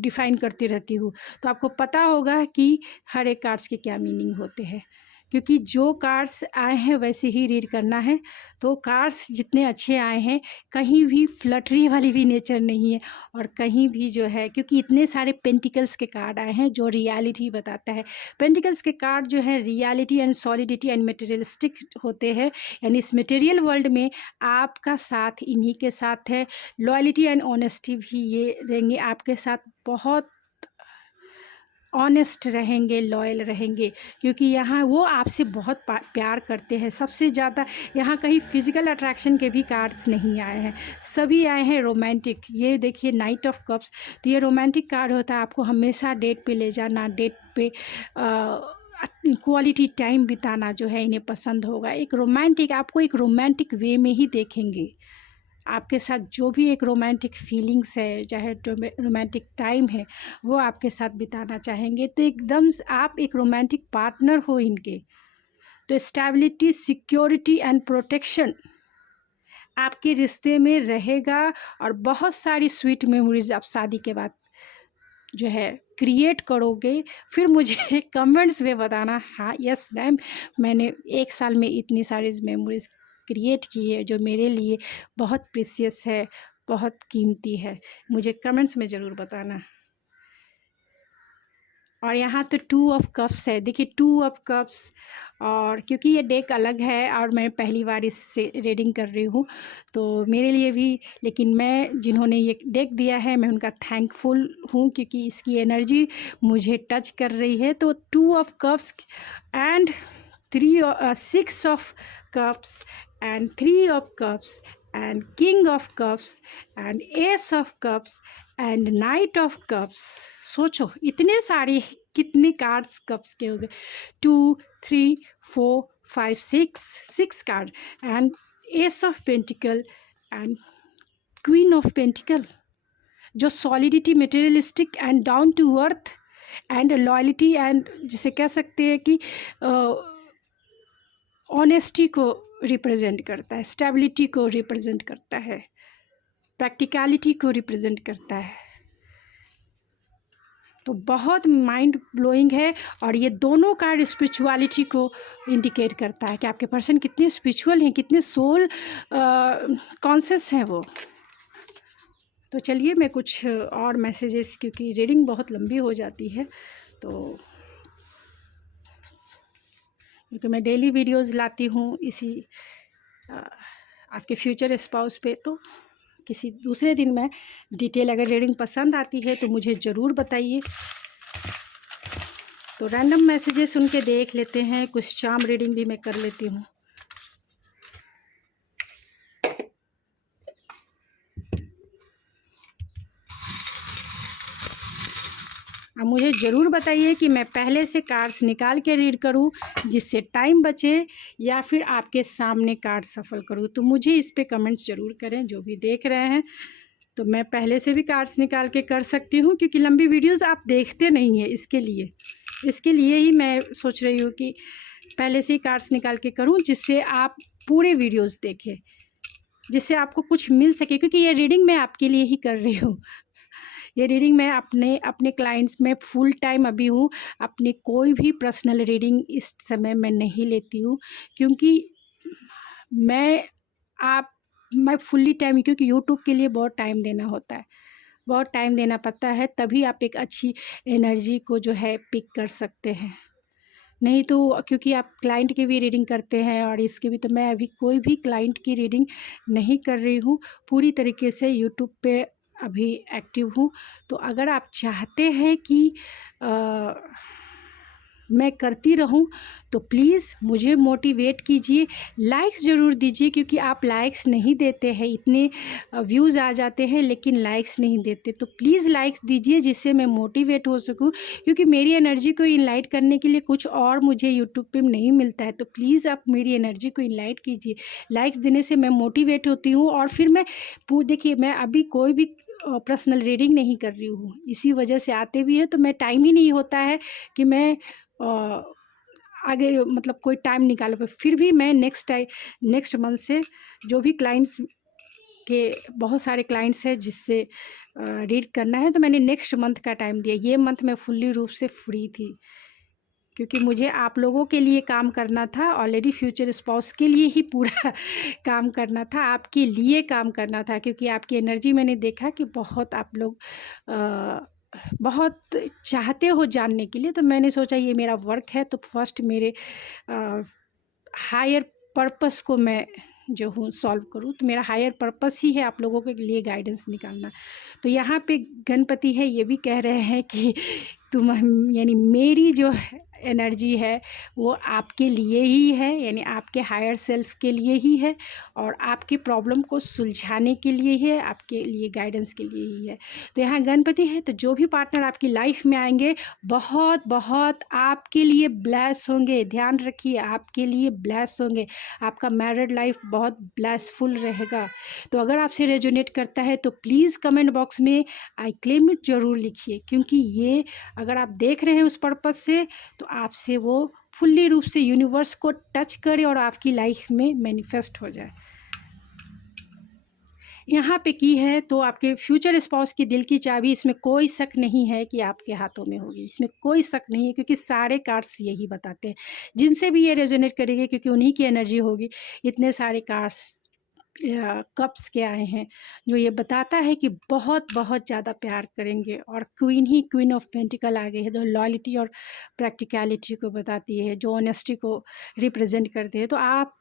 डिफ़ाइन करती रहती हूँ, तो आपको पता होगा कि हर एक कार्ड्स के क्या मीनिंग होते हैं, क्योंकि जो कार्ड्स आए हैं वैसे ही रीड करना है। तो कार्ड्स जितने अच्छे आए हैं, कहीं भी फ्लटरी वाली भी नेचर नहीं है और कहीं भी जो है, क्योंकि इतने सारे पेंटिकल्स के कार्ड आए हैं जो रियलिटी बताता है। पेंटिकल्स के कार्ड जो है reality and solidity and materialistic होते हैं, यानी इस मटेरियल वर्ल्ड में आपका साथ इन्हीं के साथ है। लॉयल्टी एंड ऑनेस्टी भी ये देंगे आपके साथ, बहुत ऑनेस्ट रहेंगे, लॉयल रहेंगे, क्योंकि यहाँ वो आपसे बहुत प्यार करते हैं सबसे ज़्यादा। यहाँ कहीं फिजिकल अट्रैक्शन के भी कार्ड्स नहीं आए हैं, सभी आए हैं रोमांटिक। ये देखिए नाइट ऑफ कप्स, तो ये रोमांटिक कार्ड होता है। आपको हमेशा डेट पे ले जाना, डेट पे क्वालिटी टाइम बिताना जो है इन्हें पसंद होगा। एक रोमांटिक, आपको एक रोमांटिक वे में ही देखेंगे। आपके साथ जो भी एक रोमांटिक फीलिंग्स है, चाहे रोमांटिक टाइम है, वो आपके साथ बिताना चाहेंगे। तो एकदम आप एक रोमांटिक पार्टनर हो इनके। तो स्टेबिलिटी, सिक्योरिटी एंड प्रोटेक्शन आपके रिश्ते में रहेगा और बहुत सारी स्वीट मेमोरीज आप शादी के बाद जो है क्रिएट करोगे। फिर मुझे कमेंट्स में बताना, हाँ यस मैम, मैंने 1 साल में इतनी सारी मेमोरीज क्रिएट की है जो मेरे लिए बहुत प्रीशियस है, बहुत कीमती है। मुझे कमेंट्स में ज़रूर बताना। और यहाँ तो 2 ऑफ कप्स है, देखिए 2 ऑफ कप्स। और क्योंकि ये डेक अलग है और मैं पहली बार इससे रीडिंग कर रही हूँ तो मेरे लिए भी, लेकिन मैं जिन्होंने ये डेक दिया है मैं उनका थैंकफुल हूँ, क्योंकि इसकी एनर्जी मुझे टच कर रही है। तो 2 of cups and 6 of cups and 3 of cups and king of cups and ace of cups and knight of cups। सोचो इतने सारे कितने कार्ड्स कप्स के हो गए, 2 3 4 5 6 card and ace of pentacle and queen of pentacle, जो solidity, materialistic and down to earth and loyalty and जिसे कह सकते हैं कि ऑनेस्टी को रिप्रेजेंट करता है, स्टेबिलिटी को रिप्रेजेंट करता है, प्रैक्टिकलिटी को रिप्रेजेंट करता है। तो बहुत माइंड ब्लोइंग है और ये दोनों कार्ड स्पिरिचुअलिटी को इंडिकेट करता है कि आपके पर्सन कितने स्पिरिचुअल हैं, कितने सोल कॉन्शियस हैं वो। तो चलिए मैं कुछ और मैसेजेस, क्योंकि रीडिंग बहुत लंबी हो जाती है, तो क्योंकि मैं डेली वीडियोस लाती हूँ इसी आपके फ्यूचर स्पाउस पे, तो किसी दूसरे दिन मैं डिटेल, अगर रीडिंग पसंद आती है तो मुझे ज़रूर बताइए। तो रैंडम मैसेजेस उनके देख लेते हैं, कुछ चार्म रीडिंग भी मैं कर लेती हूँ। अब मुझे ज़रूर बताइए कि मैं पहले से कार्ड्स निकाल के रीड करूं जिससे टाइम बचे, या फिर आपके सामने कार्ड सफल करूं। तो मुझे इस पे कमेंट्स ज़रूर करें जो भी देख रहे हैं। तो मैं पहले से भी कार्ड्स निकाल के कर सकती हूं, क्योंकि लंबी वीडियोस आप देखते नहीं हैं, इसके लिए ही मैं सोच रही हूँ कि पहले से ही कार्ड्स निकाल के करूँ, जिससे आप पूरे वीडियोज़ देखें, जिससे आपको कुछ मिल सके। क्योंकि ये रीडिंग मैं आपके लिए ही कर रही हूँ, ये रीडिंग मैं अपने क्लाइंट्स में फुल टाइम अभी हूँ। अपनी कोई भी पर्सनल रीडिंग इस समय मैं नहीं लेती हूँ, क्योंकि मैं फुल्ली टाइम, क्योंकि यूट्यूब के लिए बहुत टाइम देना होता है, बहुत टाइम देना पड़ता है, तभी आप एक अच्छी एनर्जी को जो है पिक कर सकते हैं। नहीं तो क्योंकि आप क्लाइंट की भी रीडिंग करते हैं और इसके भी, तो मैं अभी कोई भी क्लाइंट की रीडिंग नहीं कर रही हूँ, पूरी तरीके से यूट्यूब पे अभी एक्टिव हूँ। तो अगर आप चाहते हैं कि मैं करती रहूं तो प्लीज़ मुझे मोटिवेट कीजिए, लाइक्स ज़रूर दीजिए, क्योंकि आप लाइक्स नहीं देते हैं, इतने व्यूज़ आ जाते हैं लेकिन लाइक्स नहीं देते। तो प्लीज़ लाइक्स दीजिए जिससे मैं मोटिवेट हो सकूं, क्योंकि मेरी एनर्जी को इनलाइट करने के लिए कुछ और मुझे यूट्यूब पे नहीं मिलता है। तो प्लीज़ आप मेरी एनर्जी को इनलाइट कीजिए, लाइक्स देने से मैं मोटिवेट होती हूँ। और फिर मैं देखिए, मैं अभी कोई भी पर्सनल रीडिंग नहीं कर रही हूँ, इसी वजह से आते भी है, तो मैं टाइम ही नहीं होता है कि मैं आगे मतलब कोई टाइम निकाल पाए। फिर भी मैं नेक्स्ट मंथ से जो भी क्लाइंट्स के, बहुत सारे क्लाइंट्स हैं जिससे रीड करना है, तो मैंने नेक्स्ट मंथ का टाइम दिया। ये मंथ मैं फुल्ली रूप से फ्री थी, क्योंकि मुझे आप लोगों के लिए काम करना था, ऑलरेडी फ्यूचर स्पाउस के लिए ही पूरा काम करना था, आपके लिए काम करना था। क्योंकि आपकी एनर्जी मैंने देखा कि बहुत आप लोग बहुत चाहते हो जानने के लिए, तो मैंने सोचा ये मेरा वर्क है, तो फर्स्ट मेरे हायर पर्पस को मैं जो हूँ सॉल्व करूँ। तो मेरा हायर पर्पस ही है आप लोगों के लिए गाइडेंस निकालना। तो यहाँ पे गणपति है, ये भी कह रहे हैं कि तुम, यानी मेरी जो एनर्जी है वो आपके लिए ही है, यानी आपके हायर सेल्फ के लिए ही है, और आपकी प्रॉब्लम को सुलझाने के लिए ही है, आपके लिए गाइडेंस के लिए ही है। तो यहाँ गणपति है, तो जो भी पार्टनर आपकी लाइफ में आएंगे बहुत बहुत आपके लिए ब्लेस होंगे। ध्यान रखिए, आपके लिए ब्लेस होंगे, आपका मैरिड लाइफ बहुत ब्लेसफुल रहेगा। तो अगर आपसे रेजोनेट करता है तो प्लीज़ कमेंट बॉक्स में आई क्लेम इट ज़रूर लिखिए, क्योंकि ये अगर आप देख रहे हैं उस पर्पस से, तो आपसे वो फुल्ली रूप से यूनिवर्स को टच करे और आपकी लाइफ में मैनिफेस्ट हो जाए। यहाँ पे की है तो आपके फ्यूचर स्पाउस की दिल की चाबी, इसमें कोई शक नहीं है कि आपके हाथों में होगी, इसमें कोई शक नहीं है, क्योंकि सारे कार्ड्स यही बताते हैं। जिनसे भी ये रेजोनेट करेंगे, क्योंकि उन्हीं की एनर्जी होगी। इतने सारे कार्ड्स कप्स के आए हैं जो ये बताता है कि बहुत बहुत ज़्यादा प्यार करेंगे। और क्वीन ऑफ पेंटिकल आ गई है, जो लॉयल्टी और प्रैक्टिकलिटी को बताती है, जो ऑनेस्टी को रिप्रेजेंट करती है। तो आप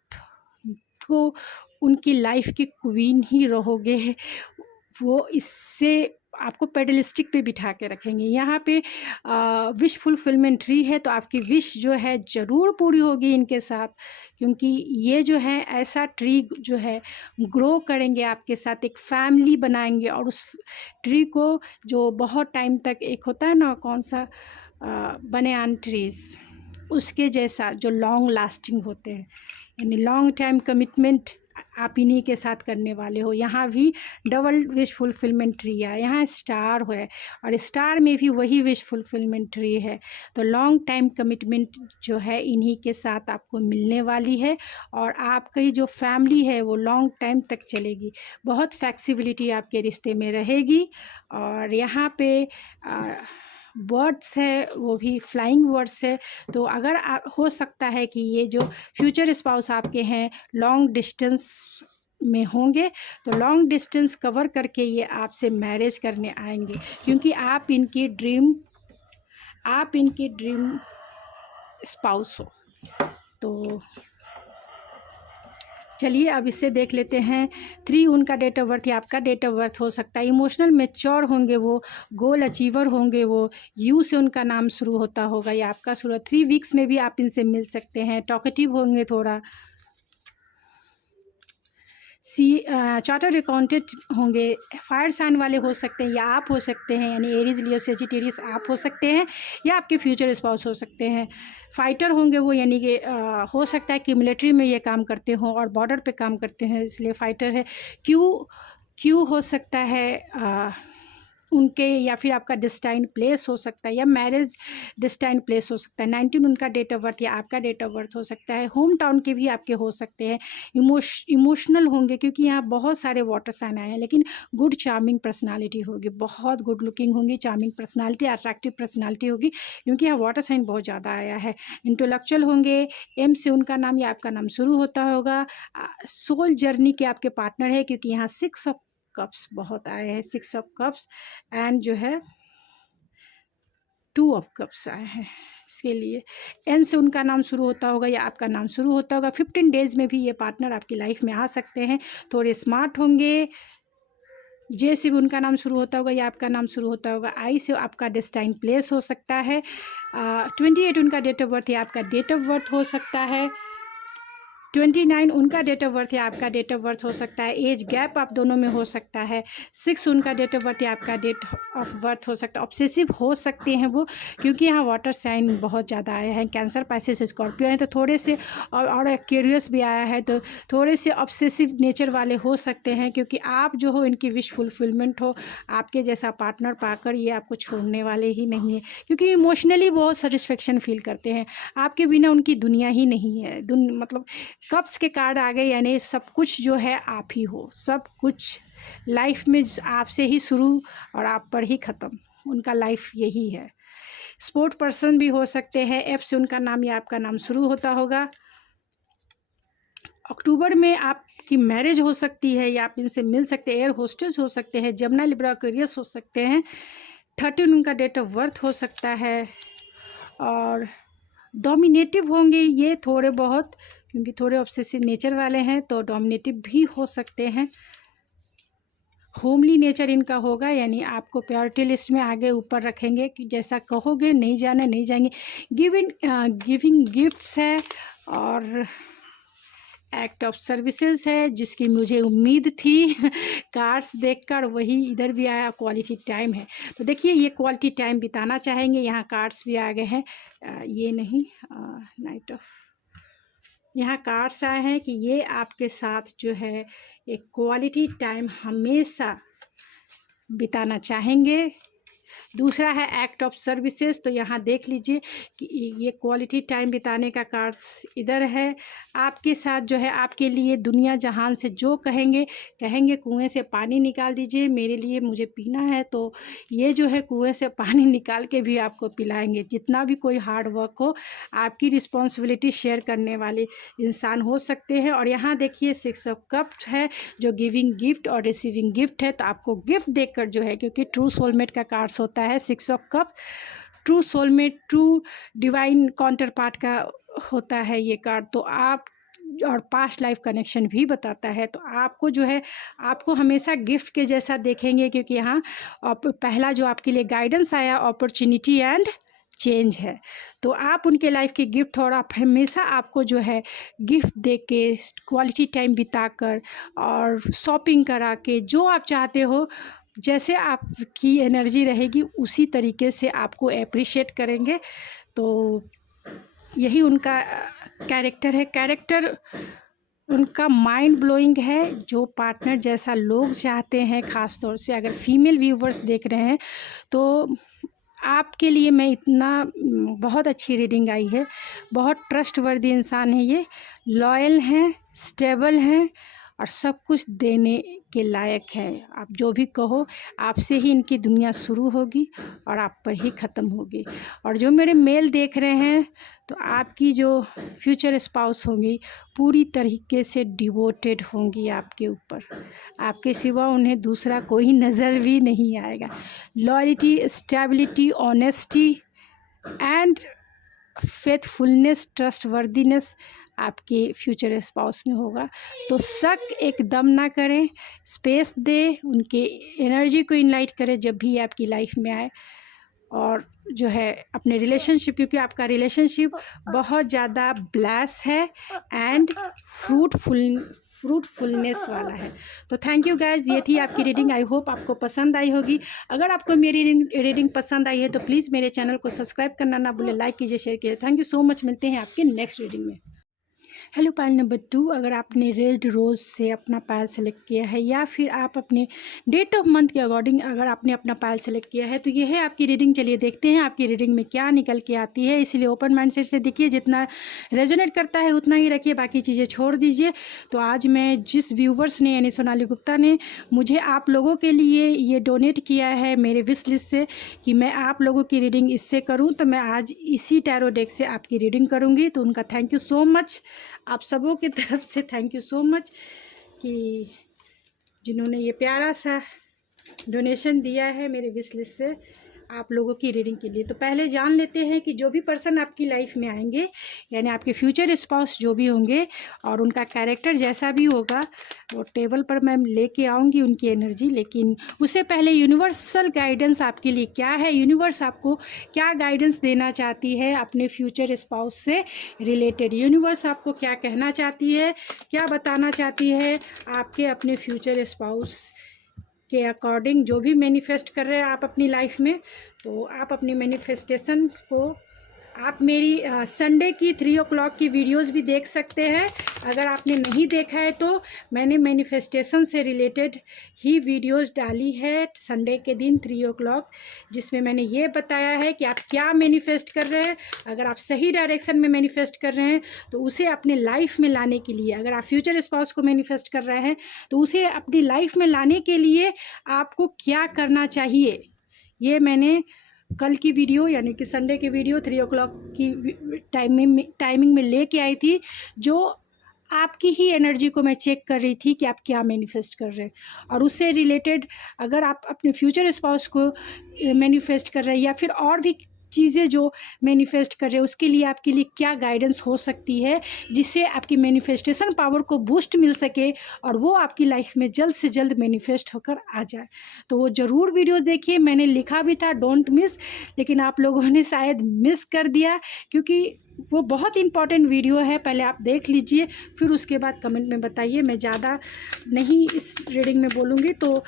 को उनकी लाइफ की क्वीन ही रहोगे, वो इससे आपको पेडलिस्टिक पे बिठा के रखेंगे। यहाँ पे विश फुलफिलमेंट ट्री है, तो आपकी विश जो है ज़रूर पूरी होगी इनके साथ, क्योंकि ये जो है ऐसा ट्री जो है ग्रो करेंगे आपके साथ, एक फैमिली बनाएंगे, और उस ट्री को जो बहुत टाइम तक, एक होता है ना कौन सा बनियान ट्रीज़, उसके जैसा जो लॉन्ग लास्टिंग होते हैं, यानी लॉन्ग टाइम कमिटमेंट आप इन्हीं के साथ करने वाले हो। यहाँ भी डबल विश फुलफिलमेंट ट्री है, यहाँ स्टार है, और स्टार में भी वही विश फुलफिलमेंट ट्री है। तो लॉन्ग टाइम कमिटमेंट जो है इन्हीं के साथ आपको मिलने वाली है, और आपकी जो फैमिली है वो लॉन्ग टाइम तक चलेगी। बहुत फ्लेक्सिबिलिटी आपके रिश्ते में रहेगी। और यहाँ पे बर्ड्स है वो भी फ्लाइंग बर्ड्स है। तो अगर हो सकता है कि ये जो फ्यूचर स्पाउस आपके हैं लॉन्ग डिस्टेंस में होंगे, तो लॉन्ग डिस्टेंस कवर करके ये आपसे मैरिज करने आएंगे, क्योंकि आप इनकी ड्रीम स्पाउस हो। तो चलिए अब इससे देख लेते हैं। 3 उनका डेट ऑफ बर्थ या आपका डेट ऑफ बर्थ हो सकता है। इमोशनल मैच्योर होंगे वो, गोल अचीवर होंगे वो, यू से उनका नाम शुरू होता होगा या आपका शुरू। 3 वीक्स में भी आप इनसे मिल सकते हैं। टॉकेटिव होंगे थोड़ा। चार्टर्ड अकाउंटेंट होंगे। फायर साइन वाले हो सकते हैं या आप हो सकते हैं, यानी एरीज, लियो, सेजिटेरियस आप हो सकते हैं या आपके फ्यूचर स्पाउस हो सकते हैं। फाइटर होंगे वो, यानी कि हो सकता है कि मिलिट्री में ये काम करते हों और बॉर्डर पे काम करते हैं, इसलिए फाइटर है। क्यू हो सकता है उनके, या फिर आपका डिस्टाइन प्लेस हो सकता है, या मैरिज डिस्टाइन प्लेस हो सकता है। 19 उनका डेट ऑफ बर्थ या आपका डेट ऑफ बर्थ हो सकता है। होम टाउन के भी आपके हो सकते हैं। इमोशनल होंगे, क्योंकि यहाँ बहुत सारे वाटर साइन आए हैं, लेकिन गुड चार्मिंग पर्सनालिटी होगी, बहुत गुड लुकिंग होंगी, चार्मिंग पर्सनालिटी, अट्रैक्टिव पर्सनालिटी होगी, क्योंकि यहाँ वाटर साइन बहुत ज़्यादा आया है। इंटेलेक्चुअल होंगे। एम से उनका नाम या आपका नाम शुरू होता होगा। सोल जर्नी के आपके पार्टनर है, क्योंकि यहाँ 6 ऑफ कप्स बहुत आए हैं, 6 ऑफ कप्स, एंड जो है 2 ऑफ कप्स आए हैं। इसके लिए एन से उनका नाम शुरू होता होगा या आपका नाम शुरू होता होगा। 15 डेज में भी ये पार्टनर आपकी लाइफ में आ सकते हैं। थोड़े स्मार्ट होंगे। जे से भी उनका नाम शुरू होता होगा या आपका नाम शुरू होता होगा। आई से आपका डेस्टाइन प्लेस हो सकता है। 28 उनका डेट ऑफ बर्थ या आपका डेट ऑफ बर्थ हो सकता है। 29 उनका डेट ऑफ बर्थ या आपका डेट ऑफ बर्थ हो सकता है। एज गैप आप दोनों में हो सकता है। 6 उनका डेट ऑफ बर्थ या आपका डेट ऑफ बर्थ हो सकता है। ऑब्सेसिव हो सकते हैं वो, क्योंकि यहाँ वाटर साइन बहुत ज़्यादा आया है। कैंसर, पाइसेस, स्कॉर्पियो हैं, तो थोड़े से और क्यूरियस भी आया है, तो थोड़े से ऑब्सेसिव नेचर वाले हो सकते हैं, क्योंकि आप जो हो इनकी विश फुलफिलमेंट हो। आपके जैसा पार्टनर पाकर ये आपको छोड़ने वाले ही नहीं है, क्योंकि इमोशनली बहुत सेटिस्फेक्शन फील करते हैं। आपके बिना उनकी दुनिया ही नहीं है। मतलब कप्स के कार्ड आ गए, यानी सब कुछ जो है आप ही हो। सब कुछ लाइफ में आपसे ही शुरू और आप पर ही ख़त्म। उनका लाइफ यही है। स्पोर्ट पर्सन भी हो सकते हैं। एफ से उनका नाम या आपका नाम शुरू होता होगा। अक्टूबर में आपकी मैरिज हो सकती है या आप इनसे मिल सकते हैं। एयर होस्टेस हो सकते हैं। जमुना, लिब्रा, एक्वेरियस हो सकते हैं। 13 उनका डेट ऑफ बर्थ हो सकता है। और डोमिनेटिव होंगे ये थोड़े बहुत, क्योंकि थोड़े ऑब्सेसिव नेचर वाले हैं, तो डोमिनेटिव भी हो सकते हैं। होमली नेचर इनका होगा, यानी आपको प्रायोरिटी लिस्ट में आगे ऊपर रखेंगे कि जैसा कहोगे नहीं जाना नहीं जाएंगे। गिविंग गिफ्ट्स है और एक्ट ऑफ सर्विसेज है, जिसकी मुझे उम्मीद थी कार्ड्स देखकर, वही इधर भी आया। क्वालिटी टाइम है, तो देखिए ये क्वालिटी टाइम बिताना चाहेंगे। यहाँ कार्ड्स भी आ गए हैं, ये नहीं, नाइट ऑफ, यहाँ कार्ड्स आए हैं कि ये आपके साथ जो है एक क्वालिटी टाइम हमेशा बिताना चाहेंगे। दूसरा है एक्ट ऑफ सर्विसेज, तो यहाँ देख लीजिए कि ये क्वालिटी टाइम बिताने का कार्ड्स इधर है। आपके साथ जो है आपके लिए दुनिया जहान से जो कहेंगे कुएं से पानी निकाल दीजिए मेरे लिए, मुझे पीना है, तो ये जो है कुएं से पानी निकाल के भी आपको पिलाएंगे। जितना भी कोई हार्ड वर्क हो, आपकी रिस्पॉन्सिबिलिटी शेयर करने वाले इंसान हो सकते हैं। और यहाँ देखिए 6 ऑफ कप्स है, जो गिविंग गिफ्ट और रिसीविंग गिफ्ट है, तो आपको गिफ्ट देकर जो है, क्योंकि ट्रू सोलमेट का कार्ड्स होता है 6 of cup, true soulmate, true divine counter part का होता है ये कार्ड। तो आप और पास्ट लाइफ कनेक्शन भी बताता है। तो आपको जो है, आपको हमेशा गिफ्ट के जैसा देखेंगे, क्योंकि यहाँ पहला जो आपके लिए गाइडेंस आया अपॉर्चुनिटी एंड चेंज है। तो आप उनके लाइफ के गिफ्ट, और आप हमेशा आपको जो है गिफ्ट दे के, क्वालिटी टाइम बिताकर और शॉपिंग करा के, जो आप चाहते हो, जैसे आपकी एनर्जी रहेगी उसी तरीके से आपको अप्रिशिएट करेंगे। तो यही उनका कैरेक्टर है। कैरेक्टर उनका माइंड ब्लोइंग है। जो पार्टनर जैसा लोग चाहते हैं, ख़ास तौर से अगर फीमेल व्यूवर्स देख रहे हैं तो आपके लिए मैं इतना बहुत अच्छी रीडिंग आई है। बहुत ट्रस्टवर्दी इंसान है ये, लॉयल हैं, स्टेबल हैं और सब कुछ देने के लायक है। आप जो भी कहो, आपसे ही इनकी दुनिया शुरू होगी और आप पर ही ख़त्म होगी। और जो मेरे मेल देख रहे हैं, तो आपकी जो फ्यूचर स्पाउस होंगी पूरी तरीके से डिवोटेड होंगी आपके ऊपर। आपके सिवा उन्हें दूसरा कोई नज़र भी नहीं आएगा। Loyalty, stability, honesty and faithfulness, trustworthiness आपके फ्यूचर स्पाउस में होगा। तो शक एकदम ना करें, स्पेस दें, उनके एनर्जी को इनलाइट करें जब भी आपकी लाइफ में आए। और जो है अपने रिलेशनशिप, क्योंकि आपका रिलेशनशिप बहुत ज़्यादा ब्लेस है एंड फ्रूटफुलनेस वाला है। तो थैंक यू गाइज, ये थी आपकी रीडिंग। आई होप आपको पसंद आई होगी। अगर आपको मेरी रीडिंग पसंद आई है तो प्लीज़ मेरे चैनल को सब्सक्राइब करना ना भूलें, लाइक कीजिए, शेयर कीजिए। Thank you so much. मिलते हैं आपके नेक्स्ट रीडिंग में। हेलो पायल नंबर 2, अगर आपने रेड रोज़ से अपना पायल सेलेक्ट किया है या फिर आप अपने डेट ऑफ मंथ के अकॉर्डिंग अगर आपने अपना पायल सेलेक्ट किया है, तो ये है आपकी रीडिंग। चलिए देखते हैं आपकी रीडिंग में क्या निकल के आती है। इसलिए ओपन माइंडसेट से देखिए, जितना रेजोनेट करता है उतना ही रखिए, बाकी चीज़ें छोड़ दीजिए। तो आज मैं जिस व्यूवर्स ने, यानी सोनाली गुप्ता ने मुझे आप लोगों के लिए ये डोनेट किया है मेरे विश लिस्ट से कि मैं आप लोगों की रीडिंग इससे करूँ, तो मैं आज इसी टैरो डेक से आपकी रीडिंग करूँगी। तो उनका थैंक यू सो मच, आप सबों की तरफ से थैंक यू सो मच कि जिन्होंने ये प्यारा सा डोनेशन दिया है मेरे विश लिस्ट से आप लोगों की रीडिंग के लिए। तो पहले जान लेते हैं कि जो भी पर्सन आपकी लाइफ में आएंगे, यानी आपके फ्यूचर स्पाउस जो भी होंगे और उनका कैरेक्टर जैसा भी होगा, वो टेबल पर मैं लेके आऊँगी उनकी एनर्जी। लेकिन उससे पहले यूनिवर्सल गाइडेंस आपके लिए क्या है, यूनिवर्स आपको क्या गाइडेंस देना चाहती है अपने फ्यूचर स्पाउस से रिलेटेड। यूनिवर्स आपको क्या कहना चाहती है, क्या बताना चाहती है आपके अपने फ्यूचर स्पाउस के अकॉर्डिंग, जो भी मैनिफेस्ट कर रहे हैं आप अपनी लाइफ में। तो आप अपनी मैनिफेस्टेशन को आप मेरी संडे की 3 o'clock की वीडियोस भी देख सकते हैं। अगर आपने नहीं देखा है तो मैंने मैनिफेस्टेशन से रिलेटेड ही वीडियोस डाली है संडे के दिन 3 o'clock, जिसमें मैंने ये बताया है कि आप क्या मैनिफेस्ट कर रहे हैं। अगर आप सही डायरेक्शन में मैनिफेस्ट कर रहे हैं तो उसे अपने लाइफ में लाने के लिए, अगर आप फ्यूचर स्पाउस को मैनिफेस्ट कर रहे हैं तो उसे अपनी लाइफ में लाने के लिए आपको क्या करना चाहिए, ये मैंने कल की वीडियो यानी कि संडे की वीडियो 3 o'clock की टाइमिंग में लेके आई थी, जो आपकी ही एनर्जी को मैं चेक कर रही थी कि आप क्या मैनिफेस्ट कर रहे हैं। और उससे रिलेटेड अगर आप अपने फ्यूचर स्पाउस को मैनिफेस्ट कर रहे हैं या फिर और भी चीज़ें जो मैनिफेस्ट कर रहे हैं, उसके लिए आपके लिए क्या गाइडेंस हो सकती है जिससे आपकी मैनिफेस्टेशन पावर को बूस्ट मिल सके और वो आपकी लाइफ में जल्द से जल्द मैनिफेस्ट होकर आ जाए। तो वो ज़रूर वीडियो देखिए। मैंने लिखा भी था डोंट मिस, लेकिन आप लोगों ने शायद मिस कर दिया, क्योंकि वो बहुत इंपॉर्टेंट वीडियो है। पहले आप देख लीजिए, फिर उसके बाद कमेंट में बताइए। मैं ज़्यादा नहीं इस रीडिंग में बोलूँगी। तो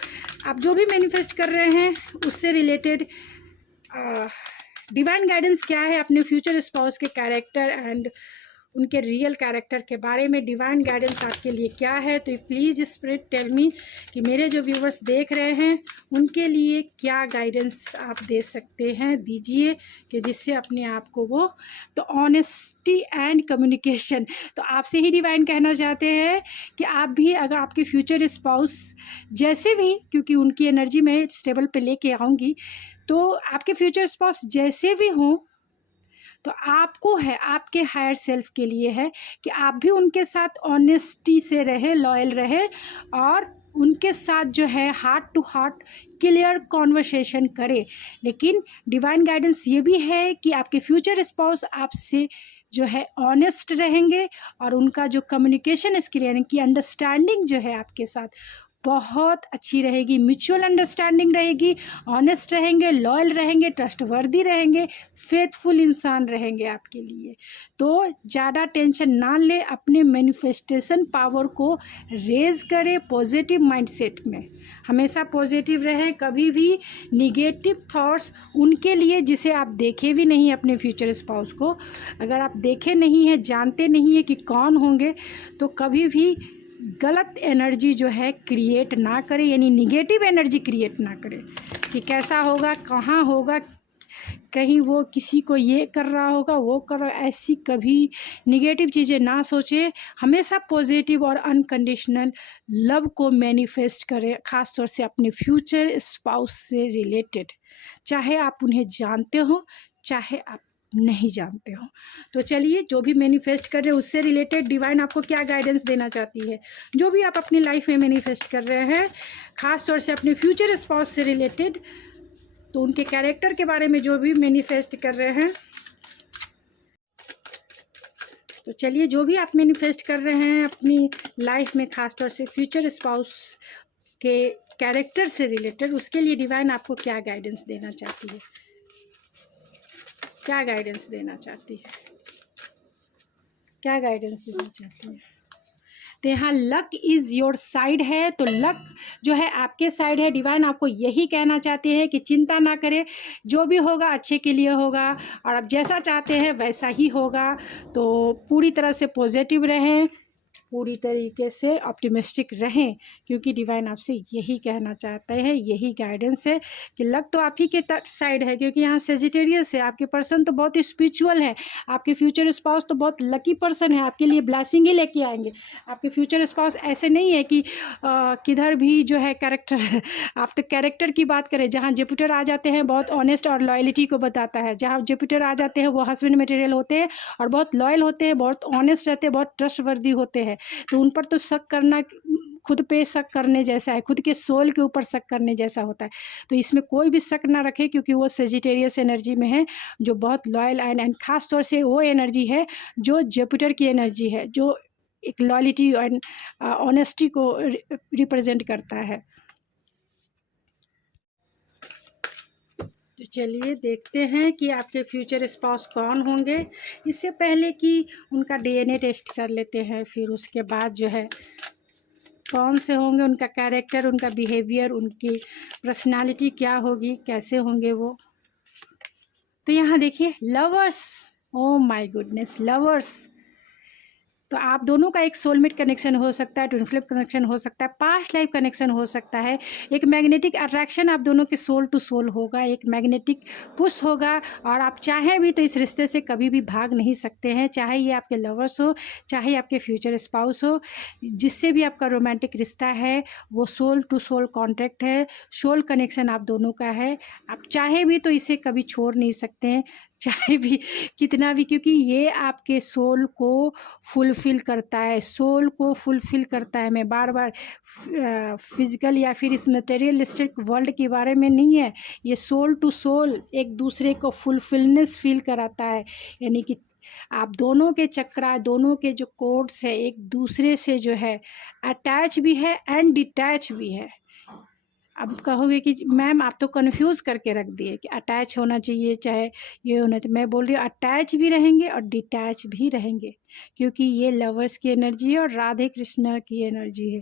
आप जो भी मैनिफेस्ट कर रहे हैं उससे रिलेटेड डिवाइन गाइडेंस क्या है अपने फ्यूचर स्पाउस के कैरेक्टर एंड उनके रियल कैरेक्टर के बारे में, डिवाइन गाइडेंस आपके लिए क्या है। तो प्लीज़ स्पिरिट टेल मी कि मेरे जो व्यूवर्स देख रहे हैं उनके लिए क्या गाइडेंस आप दे सकते हैं, दीजिए, कि जिससे अपने आप को वो, तो ऑनेस्टी एंड कम्युनिकेशन, तो आपसे ही डिवाइन कहना चाहते हैं कि आप भी अगर आपके फ्यूचर स्पाउस जैसे भी, क्योंकि उनकी एनर्जी मैं स्टेबल पे लेके आऊँगी, तो आपके फ्यूचर स्पाउस जैसे भी हों, तो आपको है, आपके हायर सेल्फ के लिए है कि आप भी उनके साथ ऑनेस्टी से रहें, लॉयल रहें और उनके साथ जो है heart to heart clear conversation करें। लेकिन डिवाइन गाइडेंस ये भी है कि आपके फ्यूचर स्पाउस आपसे जो है ऑनेस्ट रहेंगे और उनका जो कम्युनिकेशन स्किल यानी कि अंडरस्टैंडिंग जो है आपके साथ बहुत अच्छी रहेगी, म्यूचुअल अंडरस्टैंडिंग रहेगी, ऑनेस्ट रहेंगे, लॉयल रहेंगे, ट्रस्टवर्दी रहेंगे, फेथफुल इंसान रहेंगे आपके लिए। तो ज़्यादा टेंशन ना ले, अपने मैनिफेस्टेशन पावर को रेज करें पॉजिटिव माइंडसेट में, हमेशा पॉजिटिव रहें। कभी भी निगेटिव थॉट्स उनके लिए जिसे आप देखे भी नहीं अपने फ्यूचर स्पाउस को, अगर आप देखे नहीं हैं, जानते नहीं हैं कि कौन होंगे, तो कभी भी गलत एनर्जी जो है क्रिएट ना करें, यानी निगेटिव एनर्जी क्रिएट ना करें कि कैसा होगा, कहाँ होगा, कहीं वो किसी को ये कर रहा होगा, वो कर रहा, ऐसी कभी निगेटिव चीज़ें ना सोचें। हमेशा पॉजिटिव और अनकंडीशनल लव को मैनिफेस्ट करें, ख़ास तौर से अपने फ्यूचर स्पाउस से रिलेटेड, चाहे आप उन्हें जानते हो चाहे आप नहीं जानते हो। तो चलिए, जो भी मैनिफेस्ट कर रहे हैं उससे रिलेटेड डिवाइन आपको क्या गाइडेंस देना चाहती है, जो भी आप अपनी लाइफ में मैनिफेस्ट कर रहे हैं, ख़ास तौर से अपने फ्यूचर स्पाउस से रिलेटेड, तो उनके कैरेक्टर के बारे में जो भी मैनिफेस्ट कर रहे हैं, तो चलिए, जो भी आप मैनिफेस्ट कर रहे हैं अपनी लाइफ में, ख़ास तौर से फ्यूचर स्पाउस के कैरेक्टर से रिलेटेड, उसके लिए डिवाइन आपको क्या गाइडेंस देना चाहती है, क्या गाइडेंस देना चाहती है, क्या गाइडेंस देना चाहती है। तो यहाँ लक इज़ योर साइड है, तो लक जो है आपके साइड है। डिवाइन आपको यही कहना चाहते हैं कि चिंता ना करें, जो भी होगा अच्छे के लिए होगा और आप जैसा चाहते हैं वैसा ही होगा। तो पूरी तरह से पॉजिटिव रहें, पूरी तरीके से ऑप्टिमिस्टिक रहें, क्योंकि डिवाइन आपसे यही कहना चाहते हैं, यही गाइडेंस है कि लक तो आप ही के साइड है, क्योंकि यहाँ सेजिटेरियस है, आपके पर्सन तो बहुत स्पिरिचुअल है, आपके फ्यूचर स्पाउस तो बहुत लकी पर्सन है, आपके लिए ब्लेसिंग ही लेके आएंगे। आपके फ्यूचर स्पाउस ऐसे नहीं है कि किधर भी जो है कैरेक्टर आप तो कैरेक्टर की बात करें, जहाँ जुपिटर आ जाते हैं बहुत ऑनेस्ट और लॉयलिटी को बताता है, जहाँ जुपिटर आ जाते हैं वो हस्बैंड मटेरियल होते हैं और बहुत लॉयल होते हैं, बहुत ऑनेस्ट रहते हैं, बहुत ट्रस्टवर्दी होते हैं। तो उन पर तो शक करना खुद पे शक करने जैसा है, खुद के सोल के ऊपर शक करने जैसा होता है। तो इसमें कोई भी शक ना रखे, क्योंकि वो सेजिटेरियस एनर्जी में है, जो बहुत लॉयल एंड ख़ास तौर से वो एनर्जी है जो जुपिटर की एनर्जी है, जो एक लॉयलिटी एंड ऑनेस्टी को रिप्रेजेंट करता है। तो चलिए देखते हैं कि आपके फ्यूचर स्पाउस कौन होंगे। इससे पहले कि उनका डीएनए टेस्ट कर लेते हैं, फिर उसके बाद जो है कौन से होंगे, उनका कैरेक्टर, उनका बिहेवियर, उनकी पर्सनालिटी क्या होगी, कैसे होंगे वो। तो यहाँ देखिए lovers, oh my goodness, lovers, तो आप दोनों का एक सोलमेट कनेक्शन हो सकता है, ट्विन फ्लेम कनेक्शन हो सकता है, पास्ट लाइफ कनेक्शन हो सकता है, एक मैग्नेटिक अट्रैक्शन आप दोनों के सोल टू सोल होगा, एक मैग्नेटिक पुश होगा, और आप चाहें भी तो इस रिश्ते से कभी भी भाग नहीं सकते हैं, चाहे ये आपके लवर्स हो, चाहे आपके फ्यूचर स्पाउस हो, जिससे भी आपका रोमांटिक रिश्ता है वो सोल टू सोल कॉन्टैक्ट है, सोल कनेक्शन आप दोनों का है। आप चाहें भी तो इसे कभी छोड़ नहीं सकते हैं, चाहे भी कितना भी, क्योंकि ये आपके सोल को फुलफ़िल करता है, सोल को फुलफ़िल करता है। मैं बार बार फिज़िकल या फिर इस मटेरियलिस्टिक वर्ल्ड के बारे में नहीं है, ये सोल टू सोल एक दूसरे को फुलफिलनेस फील कराता है, यानी कि आप दोनों के चक्रा, दोनों के जो कोड्स है एक दूसरे से जो है अटैच भी है एंड डिटैच भी है। अब कहोगे कि मैम आप तो कंफ्यूज करके रख दिए कि अटैच होना चाहिए चाहे ये होना चाहिए। मैं बोल रही हूँ अटैच भी रहेंगे और डिटैच भी रहेंगे, क्योंकि ये लवर्स की एनर्जी है और राधे कृष्णा की एनर्जी है।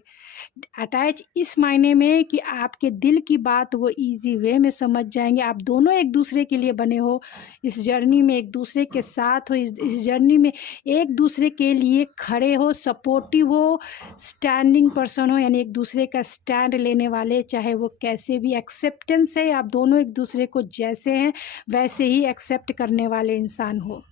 अटैच इस मायने में कि आपके दिल की बात वो इजी वे में समझ जाएंगे, आप दोनों एक दूसरे के लिए बने हो, इस जर्नी में एक दूसरे के साथ हो, इस जर्नी में एक दूसरे के लिए खड़े हो, सपोर्टिव हो, स्टैंडिंग पर्सन हो, यानी एक दूसरे का स्टैंड लेने वाले, चाहे वो कैसे भी एक्सेप्टेंस है, आप दोनों एक दूसरे को जैसे हैं वैसे ही एक्सेप्ट करने वाले इंसान हो।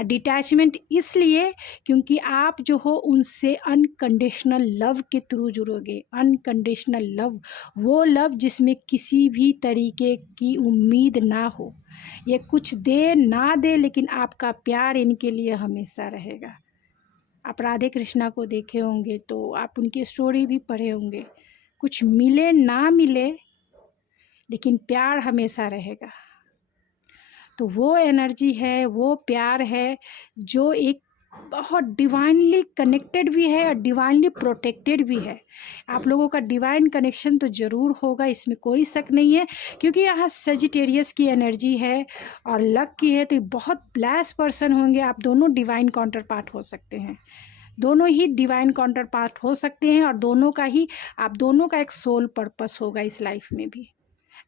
डिटैचमेंट इसलिए क्योंकि आप जो हो उनसे अनकंडीशनल लव के थ्रू जुड़ोगे। अनकंडीशनल लव, वो लव जिसमें किसी भी तरीके की उम्मीद ना हो, ये कुछ दे ना दे, लेकिन आपका प्यार इनके लिए हमेशा रहेगा। आप राधे कृष्णा को देखे होंगे तो आप उनकी स्टोरी भी पढ़े होंगे, कुछ मिले ना मिले लेकिन प्यार हमेशा रहेगा। तो वो एनर्जी है, वो प्यार है जो एक बहुत डिवाइनली कनेक्टेड भी है और डिवाइनली प्रोटेक्टेड भी है। आप लोगों का डिवाइन कनेक्शन तो ज़रूर होगा, इसमें कोई शक नहीं है, क्योंकि यहाँ सजिटेरियस की एनर्जी है और लक की है, तो ये बहुत ब्लेस पर्सन होंगे। आप दोनों डिवाइन काउंटर पार्ट हो सकते हैं, दोनों ही डिवाइन काउंटर पार्ट हो सकते हैं, और दोनों का ही आप दोनों का एक सोल पर्पस होगा इस लाइफ में भी।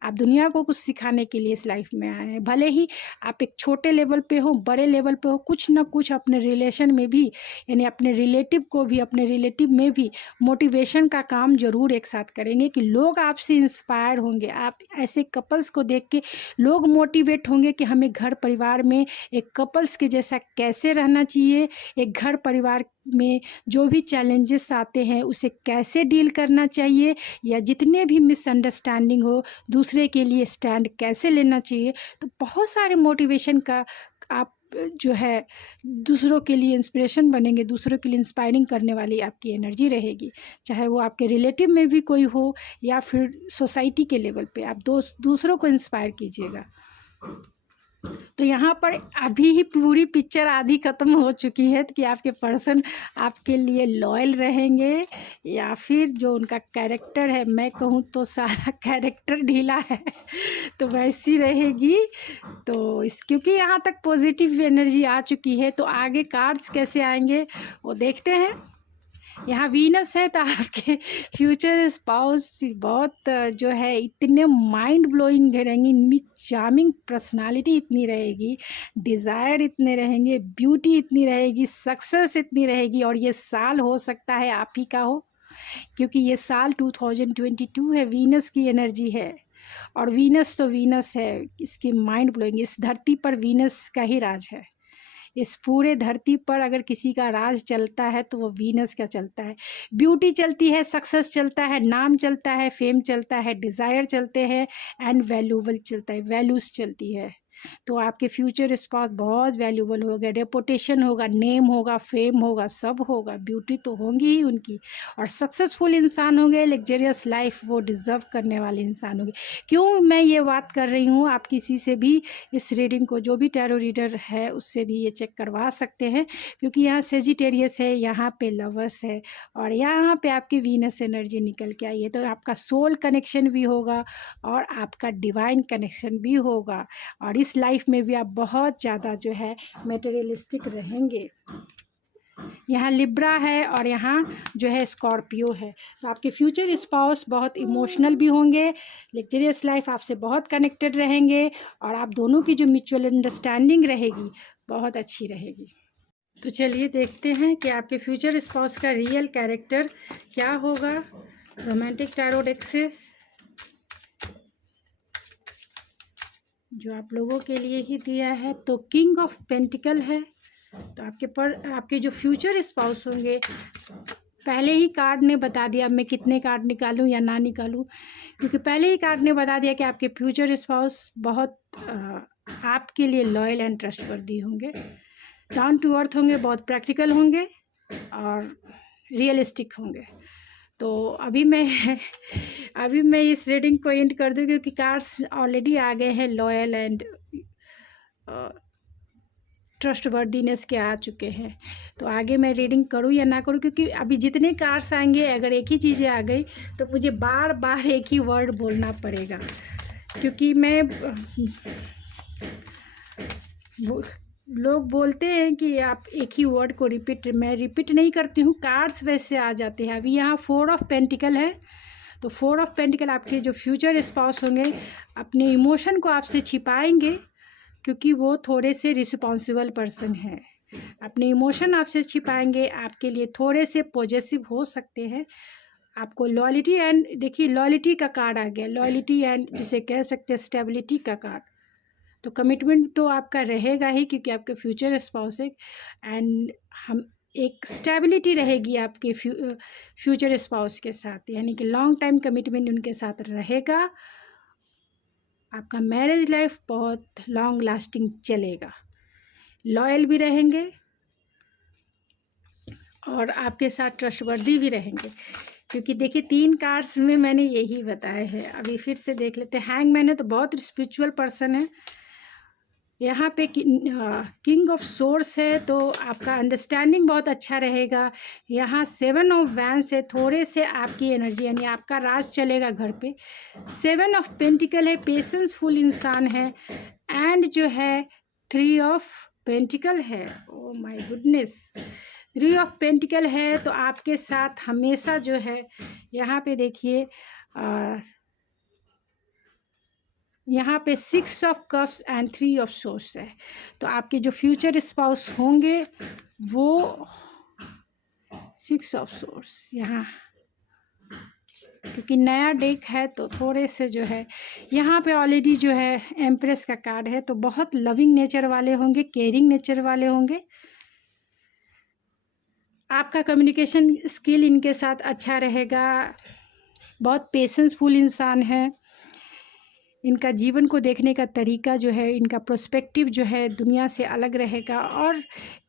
आप दुनिया को कुछ सिखाने के लिए इस लाइफ में आए हैं, भले ही आप एक छोटे लेवल पे हो, बड़े लेवल पे हो, कुछ ना कुछ अपने रिलेशन में भी, यानी अपने रिलेटिव को भी, अपने रिलेटिव में भी मोटिवेशन का काम ज़रूर एक साथ करेंगे कि लोग आपसे इंस्पायर होंगे। आप ऐसे कपल्स को देख के लोग मोटिवेट होंगे कि हमें घर परिवार में एक कपल्स के जैसा कैसे रहना चाहिए, एक घर परिवार में जो भी चैलेंजेस आते हैं उसे कैसे डील करना चाहिए, या जितने भी मिसअंडरस्टैंडिंग हो दूसरे के लिए स्टैंड कैसे लेना चाहिए। तो बहुत सारे मोटिवेशन का आप जो है दूसरों के लिए इंस्पिरेशन बनेंगे, दूसरों के लिए इंस्पायरिंग करने वाली आपकी एनर्जी रहेगी, चाहे वो आपके रिलेटिव में भी कोई हो या फिर सोसाइटी के लेवल पे आप दूसरों को इंस्पायर कीजिएगा। तो यहाँ पर अभी ही पूरी पिक्चर आधी ख़त्म हो चुकी है कि आपके पर्सन आपके लिए लॉयल रहेंगे या फिर जो उनका कैरेक्टर है, मैं कहूँ तो सारा कैरेक्टर ढीला है तो वैसी रहेगी। तो क्योंकि यहाँ तक पॉजिटिव एनर्जी आ चुकी है, तो आगे कार्ड्स कैसे आएंगे वो देखते हैं। यहाँ वीनस है, तो आपके फ्यूचर स्पाउस बहुत जो है इतने माइंड ब्लोइंग रहेंगी, इनमें चार्मिंग पर्सनालिटी इतनी रहेगी, डिज़ायर इतने रहेंगे, ब्यूटी इतनी रहेगी, सक्सेस इतनी रहेगी। और ये साल हो सकता है आप ही का हो, क्योंकि ये साल 2022 है, वीनस की एनर्जी है। और वीनस तो वीनस है, इसकी माइंड ब्लोइंग। इस धरती पर वीनस का ही राज है। इस पूरे धरती पर अगर किसी का राज चलता है तो वो वीनस का चलता है। ब्यूटी चलती है, सक्सेस चलता है, नाम चलता है, फेम चलता है, डिज़ायर चलते हैं, एंड वैल्यूबल चलता है, वैल्यूज़ चलती है। तो आपके फ्यूचर स्पाउस बहुत वैल्यूबल होगा, रेपुटेशन होगा, नेम होगा, फेम होगा, सब होगा, ब्यूटी तो होंगी ही उनकी, और सक्सेसफुल इंसान होंगे, लग्जरियस लाइफ वो डिज़र्व करने वाले इंसान होंगे। क्यों मैं ये बात कर रही हूँ, आप किसी से भी इस रीडिंग को, जो भी टैरो रीडर है उससे भी ये चेक करवा सकते हैं, क्योंकि यहाँ सेजिटेरियस है, यहाँ पे लवर्स है, और यहाँ पे आपकी वीनस एनर्जी निकल के आई है। तो आपका सोल कनेक्शन भी होगा और आपका डिवाइन कनेक्शन भी होगा, और इस लाइफ में भी आप बहुत ज़्यादा जो है मटेरियलिस्टिक रहेंगे। यहाँ लिब्रा है और यहाँ जो है स्कॉर्पियो है। तो आपके फ्यूचर स्पाउस बहुत इमोशनल भी होंगे, लग्जरियस लाइफ आपसे बहुत कनेक्टेड रहेंगे, और आप दोनों की जो म्यूचुअल अंडरस्टैंडिंग रहेगी बहुत अच्छी रहेगी। तो चलिए देखते हैं कि आपके फ्यूचर स्पाउस का रियल कैरेक्टर क्या होगा रोमांटिक टैरो डेक से, जो आप लोगों के लिए ही दिया है। तो किंग ऑफ पेंटिकल है। तो आपके जो फ्यूचर स्पाउस होंगे, पहले ही कार्ड ने बता दिया, मैं कितने कार्ड निकालूं या ना निकालूं, क्योंकि पहले ही कार्ड ने बता दिया कि आपके फ्यूचर स्पाउस बहुत आपके लिए लॉयल एंड ट्रस्टवर्दी होंगे, डाउन टू अर्थ होंगे, बहुत प्रैक्टिकल होंगे और रियलिस्टिक होंगे। तो अभी मैं इस रीडिंग को एंड कर दूँ, क्योंकि कार्ड्स ऑलरेडी आ गए हैं, लॉयल एंड ट्रस्टवर्दीनेस के आ चुके हैं। तो आगे मैं रीडिंग करूँ या ना करूँ, क्योंकि अभी जितने कार्ड्स आएंगे अगर एक ही चीज़ें आ गई तो मुझे बार बार एक ही वर्ड बोलना पड़ेगा, क्योंकि लोग बोलते हैं कि आप एक ही वर्ड को मैं रिपीट नहीं करती हूँ, कार्ड्स वैसे आ जाते हैं। अभी यहाँ 4 ऑफ पेंटिकल है, तो 4 ऑफ पेंटिकल आपके जो फ्यूचर स्पाउस होंगे अपने इमोशन को आपसे छिपाएंगे, क्योंकि वो थोड़े से रिस्पॉन्सिबल पर्सन हैं। अपने इमोशन आपसे छिपाएंगे, आपके लिए थोड़े से पॉजेसिव हो सकते हैं। आपको लॉयल्टी एंड, देखिए लॉयल्टी का कार्ड आ गया, लॉयल्टी एंड जिसे कह सकते हैं स्टेबिलिटी का कार्ड। तो कमिटमेंट तो आपका रहेगा ही, क्योंकि आपके फ्यूचर स्पाउस है, एंड हम एक स्टेबिलिटी रहेगी आपके फ्यूचर स्पाउस के साथ, यानी कि लॉन्ग टाइम कमिटमेंट उनके साथ रहेगा। आपका मैरिज लाइफ बहुत लॉन्ग लास्टिंग चलेगा, लॉयल भी रहेंगे और आपके साथ ट्रस्टवर्दी भी रहेंगे, क्योंकि देखिए 3 कार्ड्स में मैंने यही बताया है। अभी फिर से देख लेते हैं। हैंगमैन है, तो बहुत स्पिरिचुअल पर्सन है, यहाँ पे किंग ऑफ सोर्स है, तो आपका अंडरस्टैंडिंग बहुत अच्छा रहेगा। यहाँ 7 ऑफ वैंस है, थोड़े से आपकी एनर्जी यानी आपका राज चलेगा घर पे। 7 ऑफ पेंटिकल है, पेशेंसफुल इंसान है। एंड जो है 3 ऑफ पेंटिकल है। Oh my goodness, 3 of pentacle है, तो आपके साथ हमेशा जो है यहाँ पे देखिए यहाँ पे 6 of cups and 3 of source है। तो आपके जो फ्यूचर स्पाउस होंगे वो 6 ऑफ सोर्स यहाँ, क्योंकि नया डेक है तो थोड़े से जो है यहाँ पे ऑलरेडी जो है एम्प्रेस का कार्ड है, तो बहुत लविंग नेचर वाले होंगे, केयरिंग नेचर वाले होंगे। आपका कम्युनिकेशन स्किल इनके साथ अच्छा रहेगा, बहुत पेशेंसफुल इंसान है। इनका जीवन को देखने का तरीका जो है, इनका प्रोस्पेक्टिव जो है दुनिया से अलग रहेगा, और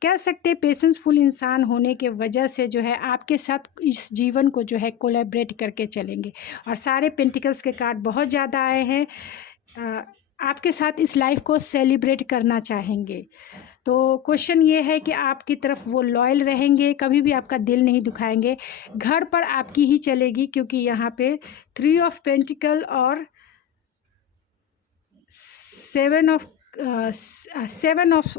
कह सकते हैं पेशेंसफुल इंसान होने के वजह से जो है आपके साथ इस जीवन को जो है कोलैबोरेट करके चलेंगे। और सारे पेंटिकल्स के कार्ड बहुत ज़्यादा आए हैं, आपके साथ इस लाइफ को सेलिब्रेट करना चाहेंगे। तो क्वेश्चन ये है कि आपकी तरफ वो लॉयल रहेंगे, कभी भी आपका दिल नहीं दुखाएंगे, घर पर आपकी ही चलेगी, क्योंकि यहाँ पे 3 ऑफ पेंटिकल और 7 ऑफ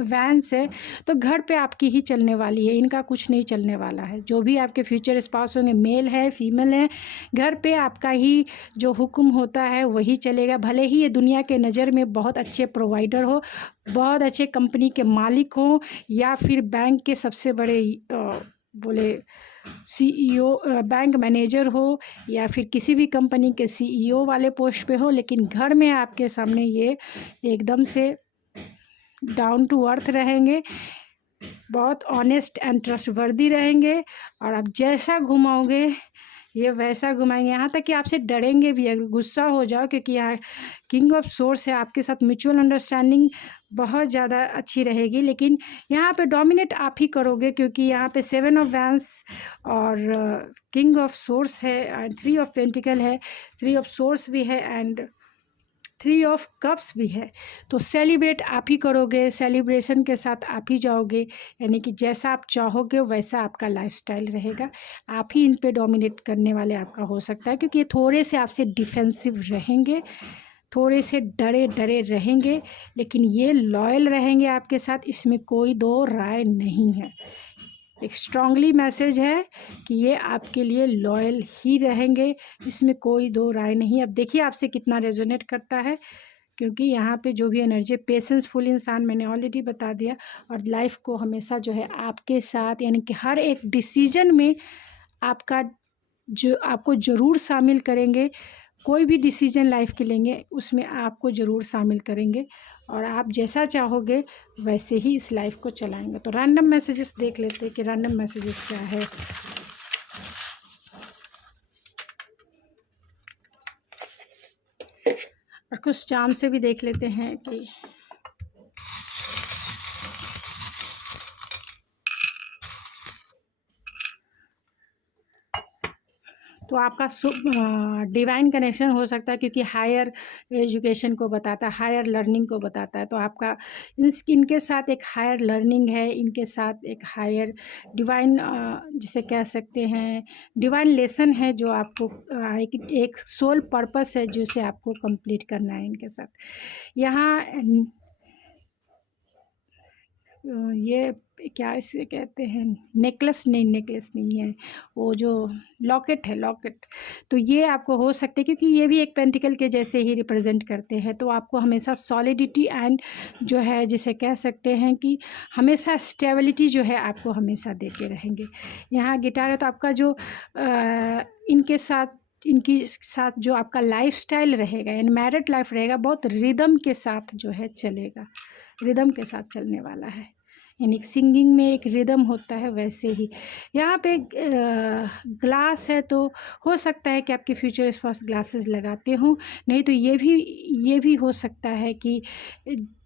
वैंस है, तो घर पे आपकी ही चलने वाली है, इनका कुछ नहीं चलने वाला है। जो भी आपके फ्यूचर स्पाउस होंगे, मेल है फीमेल है, घर पे आपका ही जो हुक्म होता है वही चलेगा। भले ही ये दुनिया के नज़र में बहुत अच्छे प्रोवाइडर हो, बहुत अच्छे कंपनी के मालिक हो, या फिर बैंक के सबसे बड़े बोले CEO, बैंक मैनेजर हो, या फिर किसी भी कंपनी के CEO वाले पोस्ट पे हो, लेकिन घर में आपके सामने ये एकदम से डाउन टू अर्थ रहेंगे, बहुत ऑनेस्ट एंड ट्रस्टवर्दी रहेंगे, और आप जैसा घुमाओगे ये वैसा घुमाएंगे, यहाँ तक कि आपसे डरेंगे भी अगर गुस्सा हो जाओ, क्योंकि यहाँ किंग ऑफ सोर्स है। आपके साथ म्यूचुअल अंडरस्टैंडिंग बहुत ज़्यादा अच्छी रहेगी, लेकिन यहाँ पे डोमिनेट आप ही करोगे, क्योंकि यहाँ पे 7 ऑफ वैंस और किंग ऑफ सोर्स है, एंड 3 ऑफ पेंटिकल है, 3 ऑफ सोर्स भी है, एंड 3 ऑफ कप्स भी है। तो सेलिब्रेट आप ही करोगे, सेलिब्रेशन के साथ आप ही जाओगे, यानी कि जैसा आप चाहोगे वैसा आपका लाइफस्टाइल रहेगा। आप ही इन पे डोमिनेट करने वाले आपका हो सकता है, क्योंकि ये थोड़े से आपसे डिफेंसिव रहेंगे, थोड़े से डरे डरे रहेंगे, लेकिन ये लॉयल रहेंगे आपके साथ, इसमें कोई दो राय नहीं है। एक स्ट्रांगली मैसेज है कि ये आपके लिए लॉयल ही रहेंगे, इसमें कोई दो राय नहीं। अब देखिए आपसे कितना रेजोनेट करता है, क्योंकि यहाँ पे जो भी एनर्जी, पेशेंसफुल इंसान मैंने ऑलरेडी बता दिया, और लाइफ को हमेशा जो है आपके साथ, यानी कि हर एक डिसीजन में आपका जो आपको ज़रूर शामिल करेंगे। कोई भी डिसीजन लाइफ के लेंगे उसमें आपको ज़रूर शामिल करेंगे, और आप जैसा चाहोगे वैसे ही इस लाइफ को चलाएंगे। तो रैंडम मैसेजेस देख लेते हैं कि रैंडम मैसेजेस क्या है। और कुछ चाम से भी देख लेते हैं कि तो आपका डिवाइन कनेक्शन हो सकता है, क्योंकि हायर एजुकेशन को बताता है, हायर लर्निंग को बताता है। तो आपका इनके साथ एक हायर लर्निंग है, इनके साथ एक हायर डिवाइन जिसे कह सकते हैं डिवाइन लेसन है, जो आपको एक सोल पर्पस है जिसे आपको कंप्लीट करना है इनके साथ। यहाँ ये क्या इसे कहते हैं, नेकलेस नहीं है, वो जो लॉकेट है, लॉकेट। तो ये आपको हो सकते हैं, क्योंकि ये भी एक पेंटिकल के जैसे ही रिप्रेजेंट करते हैं। तो आपको हमेशा सॉलिडिटी एंड जो है जिसे कह सकते हैं कि हमेशा स्टेबिलिटी जो है आपको हमेशा देते रहेंगे। यहाँ गिटार है, तो आपका जो इनके साथ जो आपका लाइफस्टाइल रहेगा, यानी मैरिड लाइफ रहेगा, बहुत रिदम के साथ जो है चलेगा, रिदम के साथ चलने वाला है। यानी सिंगिंग में एक रिदम होता है, वैसे ही यहाँ पे ग्लास है, तो हो सकता है कि आपके फ्यूचर स्पाउस ग्लासेस लगाते हों, नहीं तो ये भी हो सकता है कि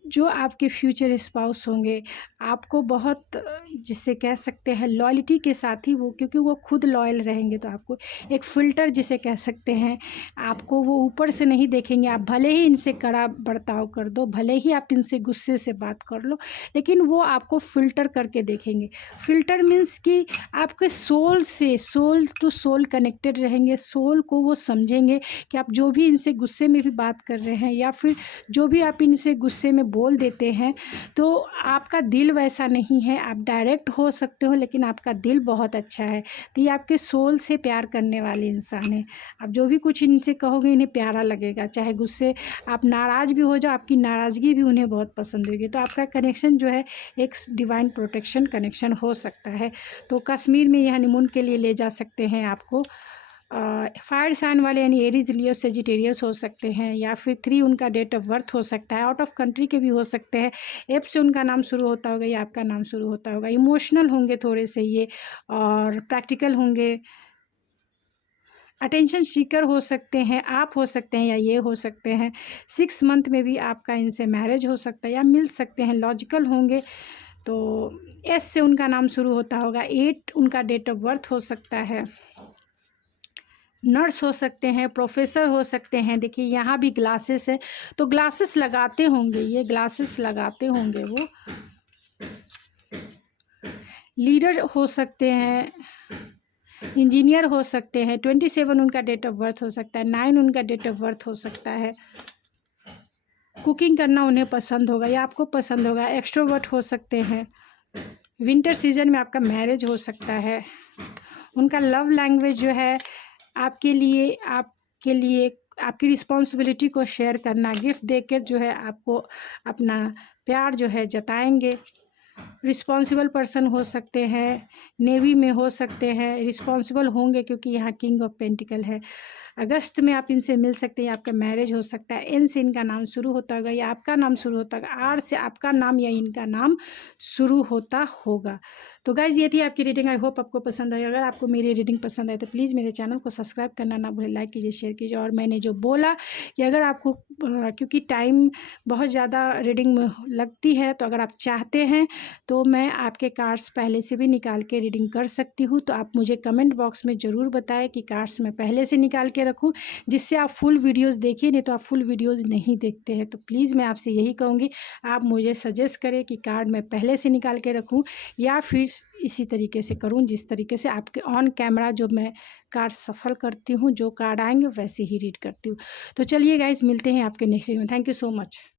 जो आपके फ्यूचर स्पाउस होंगे आपको बहुत जिसे कह सकते हैं लॉयल्टी के साथ ही वो, क्योंकि वो खुद लॉयल रहेंगे तो आपको एक फ़िल्टर जिसे कह सकते हैं, आपको वो ऊपर से नहीं देखेंगे। आप भले ही इनसे कड़ा बर्ताव कर दो, भले ही आप इनसे गुस्से से बात कर लो, लेकिन वो आपको फ़िल्टर करके देखेंगे। फ़िल्टर मीन्स कि आपके सोल से, सोल टू सोल कनेक्टेड रहेंगे, सोल को वो समझेंगे कि आप जो भी इनसे गुस्से में भी बात कर रहे हैं या फिर जो भी आप इनसे गुस्से में बोल देते हैं, तो आपका दिल वैसा नहीं है। आप डायरेक्ट हो सकते हो लेकिन आपका दिल बहुत अच्छा है, तो ये आपके सोल से प्यार करने वाले इंसान हैं। आप जो भी कुछ इनसे कहोगे इन्हें प्यारा लगेगा, चाहे गुस्से आप नाराज़ भी हो जाओ, आपकी नाराज़गी भी उन्हें बहुत पसंद होगी। तो आपका कनेक्शन जो है एक डिवाइन प्रोटेक्शन कनेक्शन हो सकता है। तो कश्मीर में ये हनीमून के लिए ले जा सकते हैं आपको। फायर साइन वाले यानी एरीज, लियो, सेजिटेरियस हो सकते हैं, या फिर 3 उनका डेट ऑफ बर्थ हो सकता है। आउट ऑफ कंट्री के भी हो सकते हैं। एफ से उनका नाम शुरू होता होगा या आपका नाम शुरू होता होगा। इमोशनल होंगे थोड़े से ये, और प्रैक्टिकल होंगे। अटेंशन सीकर हो सकते हैं, आप हो सकते हैं या ये हो सकते हैं। 6 मंथ में भी आपका इनसे मैरिज हो सकता है या मिल सकते हैं। लॉजिकल होंगे तो एस से उनका नाम शुरू होता होगा। 8 उनका डेट ऑफ बर्थ हो सकता है। नर्स हो सकते हैं, प्रोफेसर हो सकते हैं। देखिए यहाँ भी ग्लासेस है, तो ग्लासेस लगाते होंगे, ये ग्लासेस लगाते होंगे वो। लीडर हो सकते हैं, इंजीनियर हो सकते हैं। 27 उनका डेट ऑफ बर्थ हो सकता है। 9 उनका डेट ऑफ बर्थ हो सकता है। कुकिंग करना उन्हें पसंद होगा या आपको पसंद होगा। एक्सट्रोवर्ट हो सकते हैं। विंटर सीजन में आपका मैरिज हो सकता है। उनका लव लैंग्वेज जो है आपके लिए आपकी रिस्पॉन्सिबिलिटी को शेयर करना, गिफ्ट देकर जो है आपको अपना प्यार जो है जताएंगे। रिस्पॉन्सिबल पर्सन हो सकते हैं, नेवी में हो सकते हैं, रिस्पॉन्सिबल होंगे क्योंकि यहाँ किंग ऑफ पेंटिकल है। अगस्त में आप इनसे मिल सकते हैं, आपका मैरिज हो सकता है। एन से इनका नाम शुरू होता होगा या आपका नाम शुरू होता होगा। आर से आपका नाम या इनका नाम शुरू होता होगा। तो गाइज़ ये थी आपकी रीडिंग। आई होप आपको पसंद आई। अगर आपको मेरी रीडिंग पसंद आए तो प्लीज़ मेरे चैनल को सब्सक्राइब करना ना भूलें, लाइक कीजिए, शेयर कीजिए। और मैंने जो बोला कि अगर आपको क्योंकि टाइम बहुत ज़्यादा रीडिंग में लगती है, तो अगर आप चाहते हैं तो मैं आपके कार्ड्स पहले से भी निकाल के रीडिंग कर सकती हूँ। तो आप मुझे कमेंट बॉक्स में ज़रूर बताएं कि कार्ड्स मैं पहले से निकाल के रखूँ, जिससे आप फुल वीडियोज़ देखिए। नहीं तो आप फुल वीडियोज़ नहीं देखते हैं। तो प्लीज़ मैं आपसे यही कहूँगी, आप मुझे सजेस्ट करें कि कार्ड मैं पहले से निकाल के रखूँ या फिर इसी तरीके से करूँ जिस तरीके से आपके ऑन कैमरा जो मैं कार्ड सफल करती हूँ, जो कार्ड आएंगे वैसे ही रीड करती हूँ। तो चलिए गाइज, मिलते हैं आपके नेक्स्ट वीडियो में। Thank you so much.